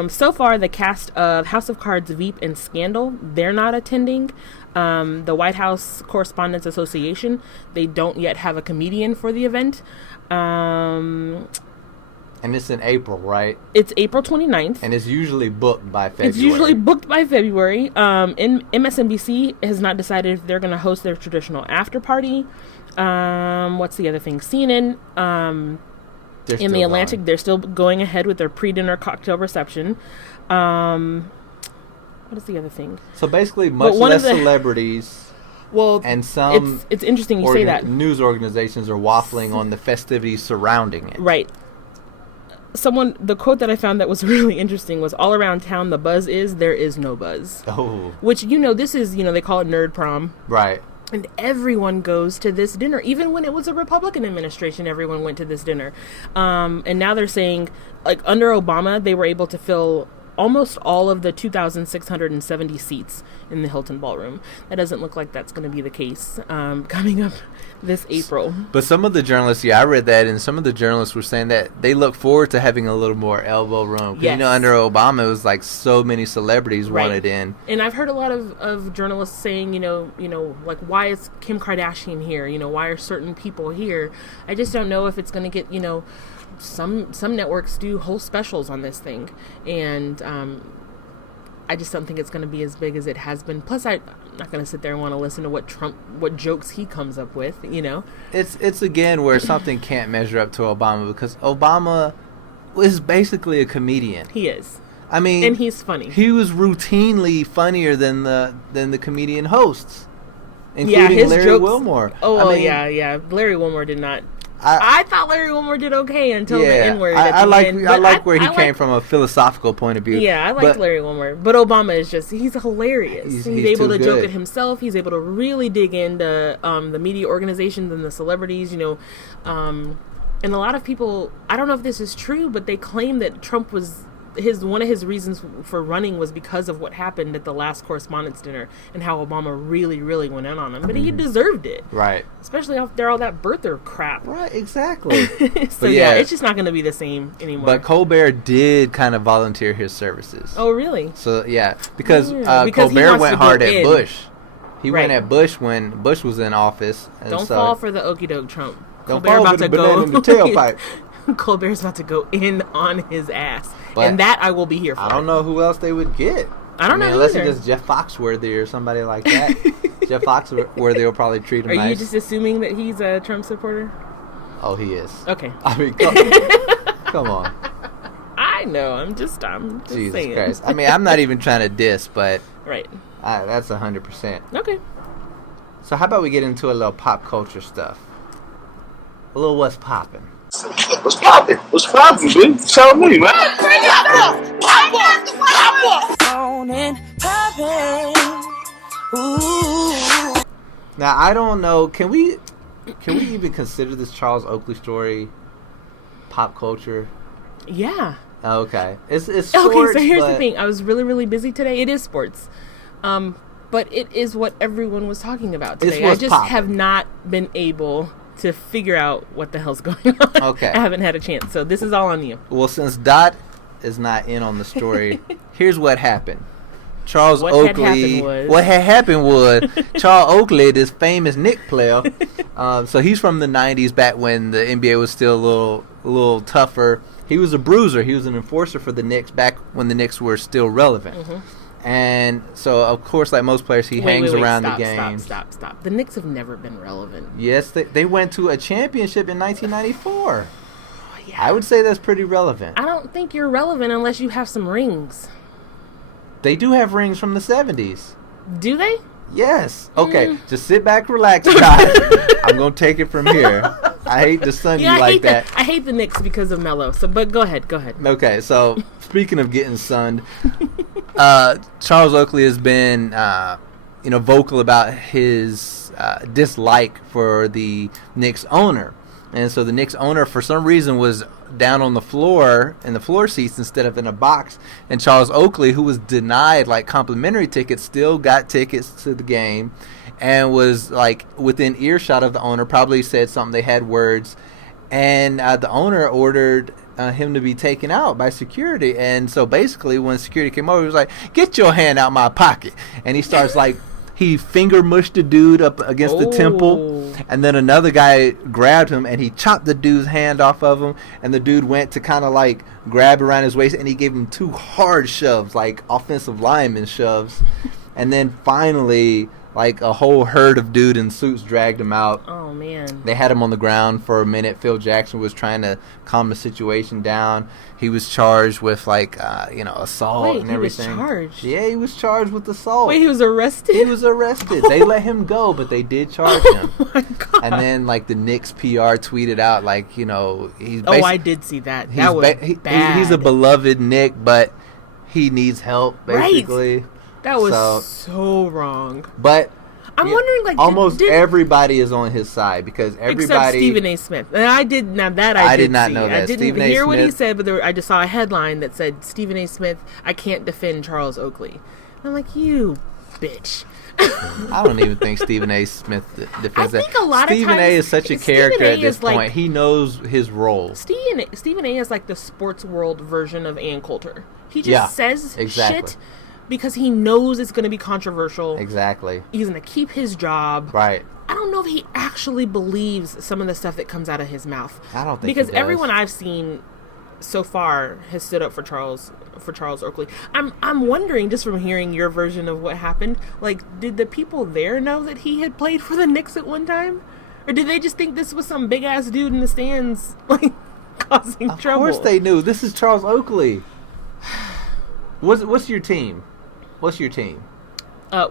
So far, the cast of House of Cards, Veep, and Scandal, they're not attending. The White House Correspondents Association, they don't yet have a comedian for the event. And it's in April, right? It's April 29th. And it's usually booked by February. MSNBC has not decided if they're going to host their traditional after party. What's the other thing? CNN, in the Atlantic, they're still going ahead with their pre-dinner cocktail reception. What is the other thing? So basically, much less celebrities. Well, and some it's interesting you say that. News organizations are waffling on the festivities surrounding it. Right. The quote that I found that was really interesting was, all around town the buzz is, there is no buzz. Oh. Which, this is, they call it nerd prom. Right. And everyone goes to this dinner. Even when it was a Republican administration, everyone went to this dinner. And now they're saying, like, under Obama, they were able to fill almost all of the 2,670 seats in the Hilton Ballroom. That doesn't look like that's going to be the case coming up this April. But some of the journalists, I read that, and some of the journalists were saying that they look forward to having a little more elbow room. Yes. Under Obama, it was like so many celebrities wanted in. And I've heard a lot of journalists saying, like, why is Kim Kardashian here? Why are certain people here? I just don't know if it's going to get, some networks do whole specials on this thing, and I just don't think it's going to be as big as it has been. Plus, I'm not going to sit there and want to listen to what jokes he comes up with. It's again where something can't measure up to Obama, because Obama is basically a comedian. He is. I mean, and he's funny. He was routinely funnier than the comedian hosts, including Larry Wilmore. Yeah. Larry Wilmore did not. I thought Larry Wilmore did okay until the N-word. I like where he came from a philosophical point of view. Yeah, I like Larry Wilmore. But Obama is he's hilarious. He's able to joke at himself. He's able to really dig into the media organizations and the celebrities, and a lot of people, I don't know if this is true, but they claim that Trump was... one of his reasons for running was because of what happened at the last Correspondents' Dinner and how Obama really, really went in on him. But he deserved it. Right. Especially after all that birther crap. Right, exactly. So it's just not going to be the same anymore. But Colbert did kind of volunteer his services. Oh, really? So, because Colbert went hard at Bush. He went at Bush when Bush was in office. And don't fall for the okie doke Trump. Don't fall for the banana in the tailpipe. Colbert's about to go in on his ass. But and that I will be here for. I don't know who else they would get. I don't know unless either. it's just Jeff Foxworthy or somebody like that. Jeff Foxworthy will probably treat him nice. Are you just assuming that he's a Trump supporter? Oh, he is. Okay. I mean, come on. I know. I'm just Jesus saying. Christ. I mean, I'm not even trying to diss, but right. That's 100%. Okay. So how about we get into a little pop culture stuff? A little what's popping. What's poppin'? What's poppin', B? Tell me, man. Now I don't know. Can we even consider this Charles Oakley story pop culture? Yeah. Oh, okay. It's sports. Okay, so here's the thing. I was really, really busy today. It is sports. But it is what everyone was talking about today. I just have not been able to figure out what the hell's going on. Okay. I haven't had a chance. So this is all on you. Well, since Dot is not in on the story, here's what happened. Charles Oakley. What had happened was Charles Oakley, this famous Knicks player. So he's from the '90s, back when the NBA was still a little tougher. He was a bruiser. He was an enforcer for the Knicks back when the Knicks were still relevant. Mm-hmm. And so, of course, like most players, he hangs around the game. Stop. The Knicks have never been relevant. Yes, they went to a championship in 1994. Yeah. I would say that's pretty relevant. I don't think you're relevant unless you have some rings. They do have rings from the 70s. Do they? Yes. Okay, just sit back, relax, guys. I'm going to take it from here. I hate to sun you like that. I hate the Knicks because of Melo. So, but go ahead. Okay, so speaking of getting sunned, Charles Oakley has been, vocal about his dislike for the Knicks owner, and so the Knicks owner, for some reason, was down on the floor in the floor seats instead of in a box, and Charles Oakley, who was denied like complimentary tickets, still got tickets to the game. And was like within earshot of the owner, probably said something, they had words, and the owner ordered him to be taken out by security. And so basically when security came over, he was like, "Get your hand out my pocket." And he starts like, he finger mushed the dude up against the temple, and then another guy grabbed him and he chopped the dude's hand off of him, and the dude went to kind of like grab around his waist, and he gave him 2 hard shoves, like offensive lineman shoves. And then finally, like a whole herd of dude in suits dragged him out. Oh, man. They had him on the ground for a minute. Phil Jackson was trying to calm the situation down. He was charged with, like, assault and everything. He was charged? Yeah, he was charged with assault. Wait, he was arrested? He was arrested. They let him go, but they did charge him. Oh, my God. And then, like, the Knicks PR tweeted out, like, he's I did see that. That was bad. He's a beloved Knick, but he needs help, basically. Right. That was so wrong. But I'm wondering, like, almost everybody is on his side, because everybody except Stephen A. Smith. And I did not know that. I didn't Stephen hear A. what he Smith said, but I just saw a headline that said Stephen A. Smith, "I can't defend Charles Oakley." And I'm like, you bitch. I don't even think Stephen A. Smith defends that. I think a lot of Stephen times A. is such a character at this point. He knows his role. Stephen A. is like the sports world version of Ann Coulter. He just says shit because he knows it's going to be controversial. Exactly. He's going to keep his job. Right. I don't know if he actually believes some of the stuff that comes out of his mouth. I don't think because he does. Everyone I've seen so far has stood up for Charles Oakley. I'm wondering, just from hearing your version of what happened, like, did the people there know that he had played for the Knicks at one time, or did they just think this was some big ass dude in the stands, like, causing trouble? Of course they knew. This is Charles Oakley. What's your team? What's your team?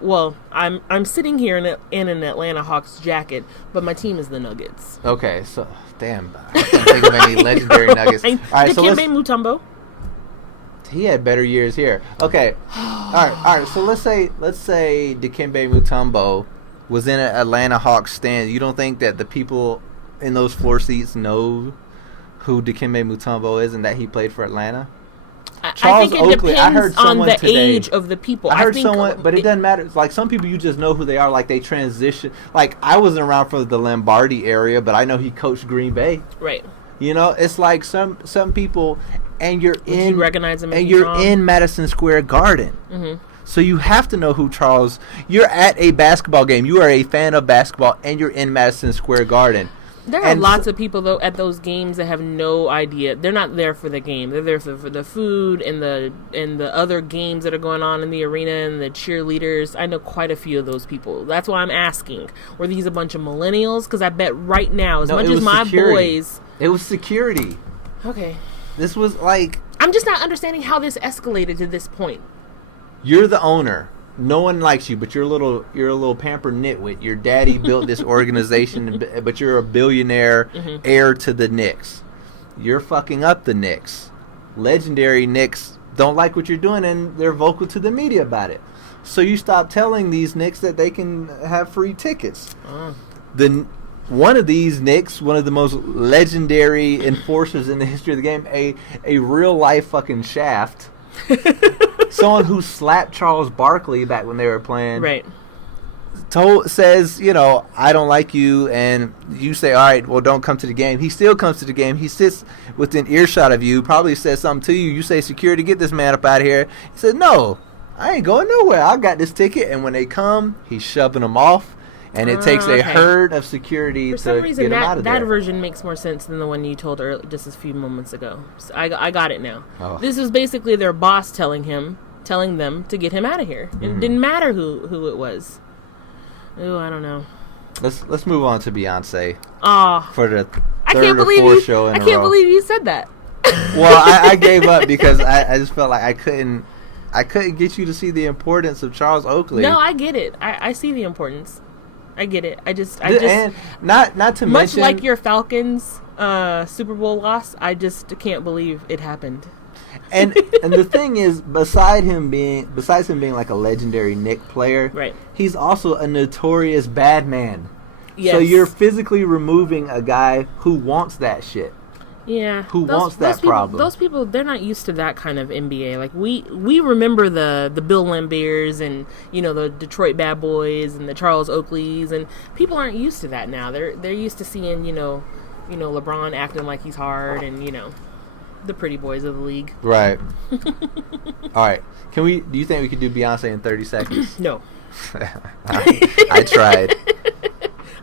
Well, I'm sitting here in an Atlanta Hawks jacket, but my team is the Nuggets. Okay, so damn, I can't think of any legendary Nuggets. All right, so Dikembe Mutombo. He had better years here. Okay, all right. So let's say Dikembe Mutombo was in an Atlanta Hawks stand. You don't think that the people in those floor seats know who Dikembe Mutombo is and that he played for Atlanta? I think it depends on the age of the people. I heard someone, but it doesn't matter. It's like some people, you just know who they are. Like they transition. Like I wasn't around for the Lombardi area, but I know he coached Green Bay. Right. You know, it's like some people, and you're you recognize him, and you're in Madison Square Garden. Mm-hmm. So you have to know who Charles. You're at a basketball game. You are a fan of basketball, and you're in Madison Square Garden. There are lots of people, though, at those games that have no idea. They're not there for the game. They're there for the food and the other games that are going on in the arena and the cheerleaders. I know quite a few of those people. That's why I'm asking. Were these a bunch of millennials? Because I bet right now, as much as my boys... It was security. Okay. This was like... I'm just not understanding how this escalated to this point. You're the owner. no one likes you, but you're a little pampered nitwit. Your daddy built this organization, but you're a billionaire heir to the Knicks. You're fucking up the Knicks. Legendary Knicks don't like what you're doing, and they're vocal to the media about it. So you stop telling these Knicks that they can have free tickets. One of these Knicks, one of the most legendary enforcers in the history of the game, a real life fucking shaft. Someone who slapped Charles Barkley back when they were playing. Right. Says, I don't like you, and you say, all right, well, don't come to the game. He still comes to the game. He sits within earshot of you, probably says something to you. You say, security, get this man up out of here. He said, no, I ain't going nowhere. I got this ticket. And when they come, he's shoving them off. And it takes a herd of security For some to reason, get him out of there. that version makes more sense than the one you told just a few moments ago. So I got it now. Oh. This was basically their boss telling them to get him out of here. It didn't matter who it was. Ooh, I don't know. Let's move on to Beyonce. For the I third or fourth show in a row. I can't believe you said that. Well, I gave up because I just felt like I couldn't get you to see the importance of Charles Oakley. No, I get it. I see the importance. I get it. I just and not to much mention, like your Falcons Super Bowl loss, I just can't believe it happened. And the thing is, besides him being like a legendary Knick player, right, he's also a notorious bad man. Yes. So you're physically removing a guy who wants that shit. Yeah. Who wants that problem? Those people, they're not used to that kind of NBA. Like we remember the Bill Lambiers and the Detroit Bad Boys and the Charles Oakleys, and people aren't used to that now. They're used to seeing LeBron acting like he's hard and the pretty boys of the league. Right. All right. Do you think we could do Beyonce in 30 seconds? No. I tried.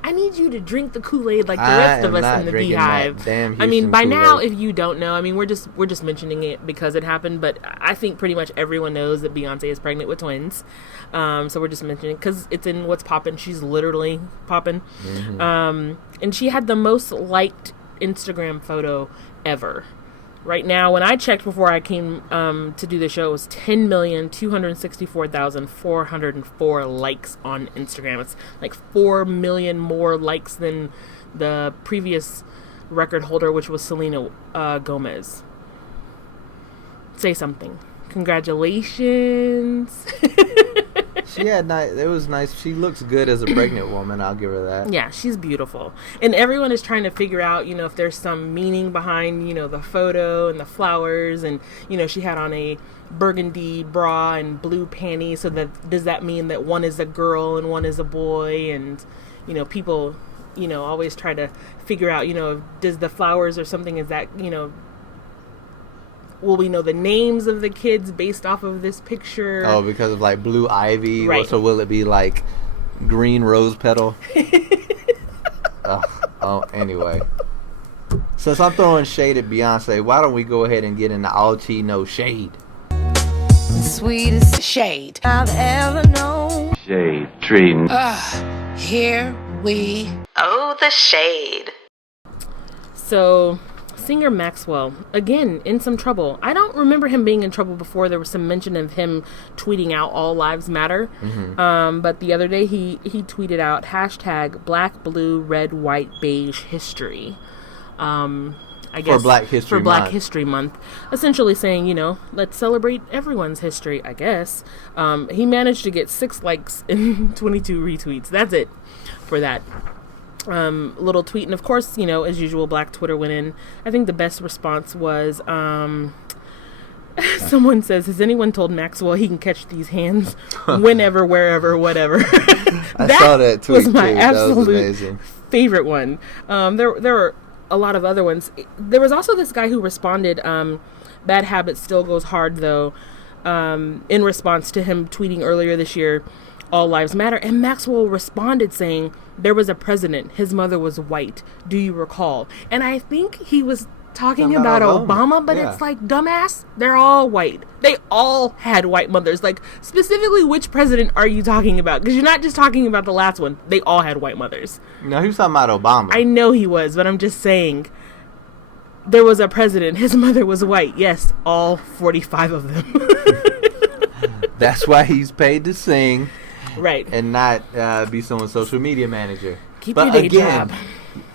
I need you to drink the Kool-Aid like the rest of us in the Beehive. Damn, I mean, by Kool-Aid. now, if you don't know, I mean, we're just mentioning it because it happened. But I think pretty much everyone knows that Beyonce is pregnant with twins. So we're just mentioning it because it's in What's Poppin'. She's literally popping. And she had the most liked Instagram photo ever. Right now, when I checked before I came to do the show, it was 10,264,404 likes on Instagram. It's like 4 million more likes than the previous record holder, which was Selena Gomez. Say something. Congratulations. It was nice. She looks good as a pregnant woman. I'll give her that. Yeah, she's beautiful. And everyone is trying to figure out, if there's some meaning behind, the photo and the flowers. And, she had on a burgundy bra and blue panties. So does that mean that one is a girl and one is a boy? And, people, always try to figure out, does the flowers or something, is that, will we know the names of the kids based off of this picture? Oh, because of like blue ivy? Right. So will it be like green rose petal? Anyway. Since I'm throwing shade at Beyonce, why don't we go ahead and get into all tea, no shade? Sweetest shade I've ever known. Shade tree. Here we. Oh, the shade. So, singer Maxwell, again, in some trouble. I don't remember him being in trouble before. There was some mention of him tweeting out All Lives Matter. But the other day he tweeted out # Black, Blue, Red, White, Beige History. I guess for Black History Month. Essentially saying, let's celebrate everyone's history, I guess. He managed to get 6 likes and 22 retweets. That's it for that. Little tweet, and of course, as usual, Black Twitter went in. I think the best response was someone says, has anyone told Maxwell he can catch these hands whenever, wherever, whatever? I saw that tweet was my too. Absolute that was amazing. Favorite one. There were a lot of other ones. There was also this guy who responded, Bad Habits still goes hard though, in response to him tweeting earlier this year, All Lives Matter. And Maxwell responded saying, there was a president. His mother was white. Do you recall? And I think he was talking about Obama, but it's like, dumbass, they're all white. They all had white mothers. Like, specifically, which president are you talking about? Because you're not just talking about the last one. They all had white mothers. No, he was talking about Obama. I know he was, but I'm just saying, there was a president. His mother was white. Yes, all 45 of them. That's why he's paid to sing. Right. And not be someone's social media manager. Keep your day job.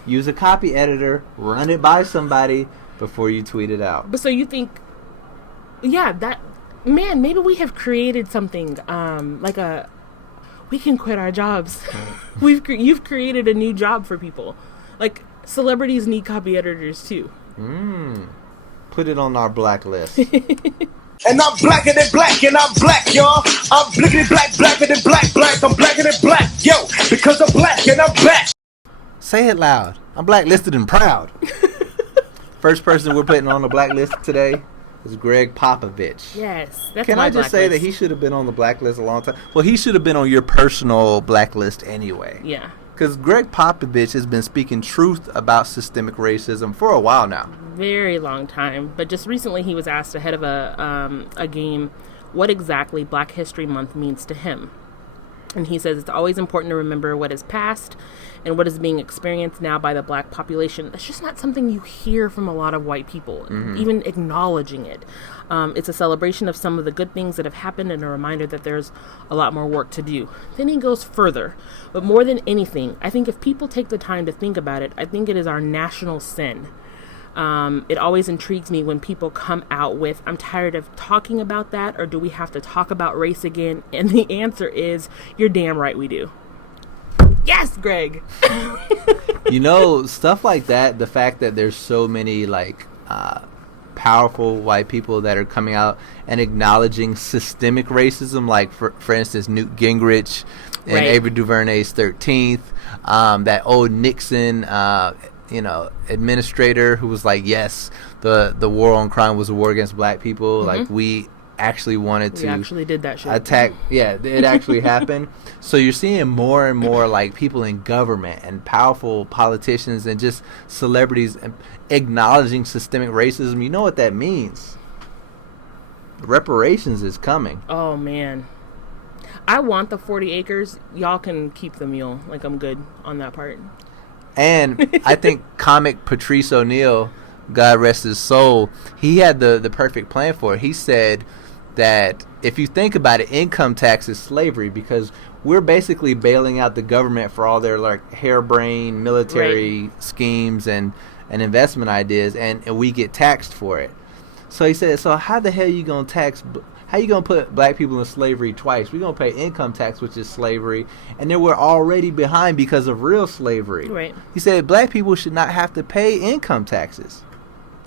Use a copy editor, run it by somebody before you tweet it out. But so you think, maybe we have created something we can quit our jobs. You've created a new job for people. Like, celebrities need copy editors too. Put it on our blacklist. And I'm blacker than black, and I'm black, y'all. I'm blickety black, blacker than black. I'm blacker than black, yo, because I'm black and I'm back. Say it loud. I'm blacklisted and proud. First person we're putting on the blacklist today is Greg Popovich. Yes, that's Can my I just say that he should have been on the blacklist a long time? Well, he should have been on your personal blacklist anyway. Yeah. Because Greg Popovich has been speaking truth about systemic racism for a while now. Very long time. But just recently he was asked ahead of a game what exactly Black History Month means to him. And he says it's always important to remember what is past and what is being experienced now by the black population. That's just not something you hear from a lot of white people, even acknowledging it. It's a celebration of some of the good things that have happened and a reminder that there's a lot more work to do. Then he goes further. But more than anything, I think if people take the time to think about it, I think it is our national sin. It always intrigues me when people come out with, I'm tired of talking about that, or do we have to talk about race again? And the answer is, you're damn right we do. Yes, Greg! Stuff like that, the fact that there's so many, powerful white people that are coming out and acknowledging systemic racism, like, for instance, Newt Gingrich and Ava DuVernay's 13th, that old Nixon administrator who was like, yes, the war on crime was a war against black people. Like, we actually wanted to actually did that shit. attack. Yeah, it actually happened. So you're seeing more and more like people in government and powerful politicians and just celebrities acknowledging systemic racism. You know what that means? Reparations is coming. Oh man, I want the 40 acres. Y'all can keep the mule. Like, I'm good on that part. And I think comic Patrice O'Neal, God rest his soul, he had the perfect plan for it. He said that if you think about it, income tax is slavery, because we're basically bailing out the government for all their harebrained military schemes and investment ideas, and we get taxed for it. So he said, so how the hell you going to put black people in slavery twice? We're going to pay income tax, which is slavery, and then we're already behind because of real slavery. Right. He said black people should not have to pay income taxes.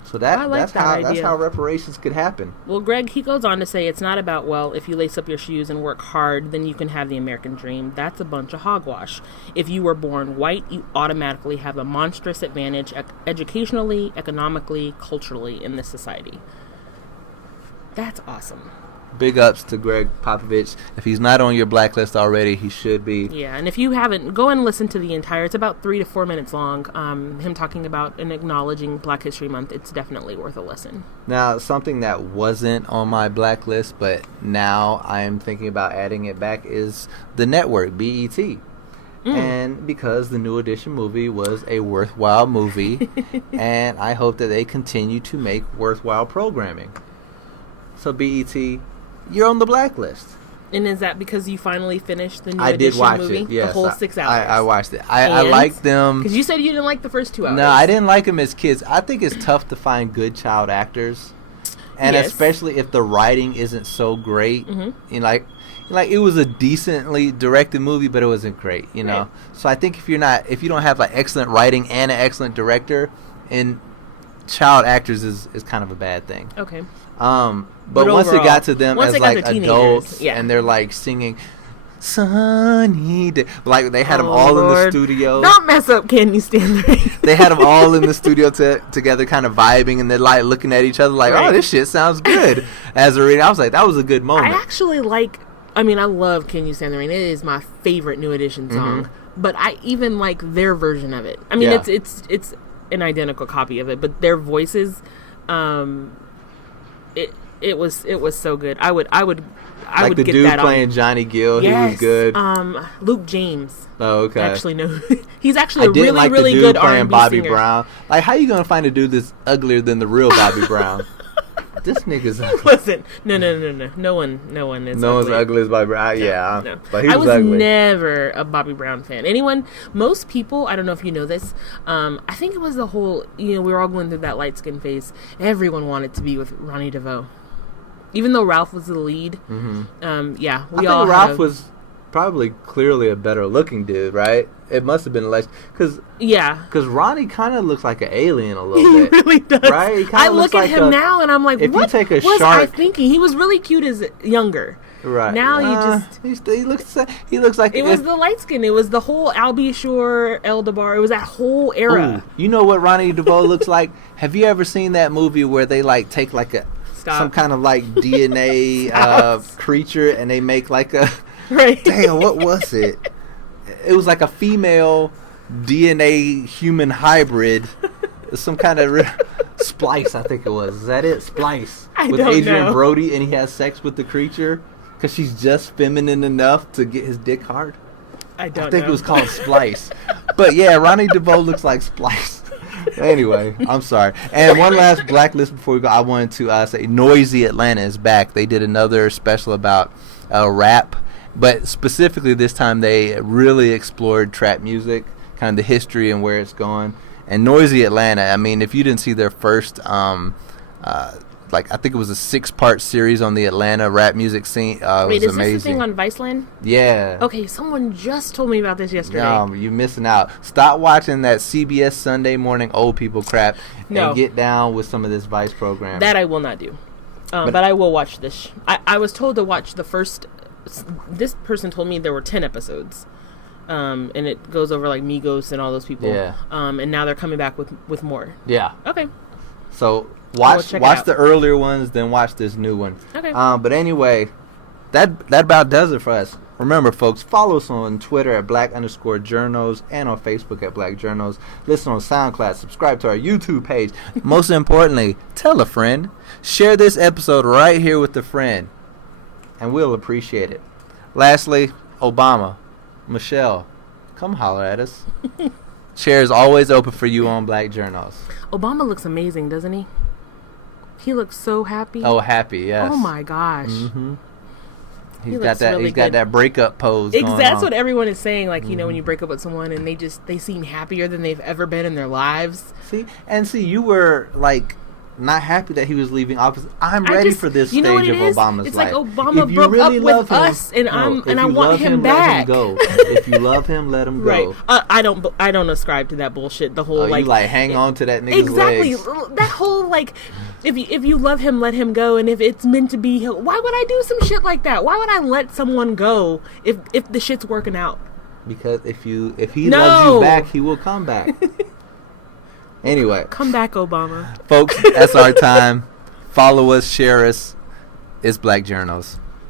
So that's how reparations could happen. Well, Greg, he goes on to say it's not about, well, if you lace up your shoes and work hard, then you can have the American dream. That's a bunch of hogwash. If you were born white, you automatically have a monstrous advantage educationally, economically, culturally in this society. That's awesome. Big ups to Greg Popovich. If he's not on your blacklist already, he should be. Yeah, and if you haven't, go and listen to the entire, it's about 3 to 4 minutes long, him talking about and acknowledging Black History Month. It's definitely worth a listen. Now, something that wasn't on my blacklist, but now I'm thinking about adding it back, is the network, BET. And because the New Edition movie was a worthwhile movie, and I hope that they continue to make worthwhile programming. So BET, you're on the blacklist. And is that because you finally finished the New I Edition did watch movie? it, yes. The whole 6 hours. I watched it. I liked them. Because you said you didn't like the first 2 hours. No, I didn't like them as kids. I think it's tough to find good child actors. And especially if the writing isn't so great. Like it was a decently directed movie, but it wasn't great, you know. Right. So I think if you don't have excellent writing and an excellent director, and child actors is kind of a bad thing. Okay. But once overall, it got to them as adults, yeah. and they're singing Sunny Day, they had them all Lord. in the studio. Don't mess up Can You Stand the Rain? They had them all in the studio together, kind of vibing, and they're looking at each other oh, this shit sounds good. As a reader, I was like, that was a good moment. I actually I love Can You Stand the Rain? It is my favorite New Edition song, but I even like their version of it. I mean, it's an identical copy of it, but their voices, it was so good. I would the get dude that playing on. Johnny Gill, yes, he was good. Luke James. Oh, okay. Actually, no, he's actually a really, like really the dude good playing R&B Bobby singer. Brown. How you gonna find a dude that's uglier than the real Bobby Brown? This nigga's ugly. Listen, no one is. No one's ugly as Bobby Brown. No. But he I was was ugly. never a Bobby Brown fan. Most people, I don't know if you know this, I think it was the whole, we were all going through that light skin phase. Everyone wanted to be with Ronnie DeVoe. Even though Ralph was the lead. Mm-hmm. I think Ralph was probably clearly a better looking dude, right? It must have been less because Ronnie kind of looks like an alien a little bit. He really does. Right? I look at him now and I'm like, if what you take a was shark, I thinking? He was really cute as younger. Right. Now he looks like it was the light skin. It was the whole Albie Shore, Eldebar. It was that whole era. Ooh, you know what Ronnie DeVoe looks like? Have you ever seen that movie where they like take like some kind of like DNA creature and they make like a right? Damn, what was it? It was like a female DNA human hybrid, some kind of splice. I think it was. Is that it? Splice with Adrian know. Brody, and he has sex with the creature because she's just feminine enough to get his dick hard. I think it was called Splice. But yeah, Ronnie DeVoe looks like Splice. Anyway, I'm sorry. And one last blacklist before we go. I wanted to say Noisy Atlanta is back. They did another special about rap. But specifically this time they really explored trap music, kind of the history and where it's going. And Noisy Atlanta, I mean, if you didn't see their first, I think it was a 6-part series on the Atlanta rap music scene. Wait, was is amazing. this the thing on Viceland? Yeah. Okay, someone just told me about this yesterday. No, you're missing out. Stop watching that CBS Sunday morning old people crap and get down with some of this Vice program. That I will not do. But I will watch this. I was told to watch the first... This person told me there were 10 episodes, and it goes over like Migos and all those people. Yeah. And now they're coming back with more. Yeah. Okay. So watch the earlier ones, then watch this new one. Okay. But anyway, that about does it for us. Remember, folks, follow us on Twitter at @black_journos and on Facebook at Black Journos. Listen on SoundCloud. Subscribe to our YouTube page. Most importantly, tell a friend. Share this episode right here with a friend. And we'll appreciate it. Lastly, Obama, Michelle, come holler at us. Chair is always open for you on Black Journals. Obama looks amazing, doesn't he? He looks so happy. Oh, happy, yes. Oh my gosh. Mm-hmm. He He's got really got that breakup pose. That's what everyone is saying. Like, when you break up with someone and they seem happier than they've ever been in their lives. See, you were like not happy that he was leaving office. I'm ready for this stage of Obama's life. It's like Obama broke up with us, and I want him back. Let him go. If you love him, let him go. Right. I don't ascribe to that bullshit. The whole you hang on to that nigga's legs. That whole if you love him, let him go, and if it's meant to be, why would I do some shit like that? Why would I let someone go if the shit's working out? Because if he loves you back, he will come back. Anyway. Come back, Obama. Folks, that's our time. Follow us, share us. It's Black Journals.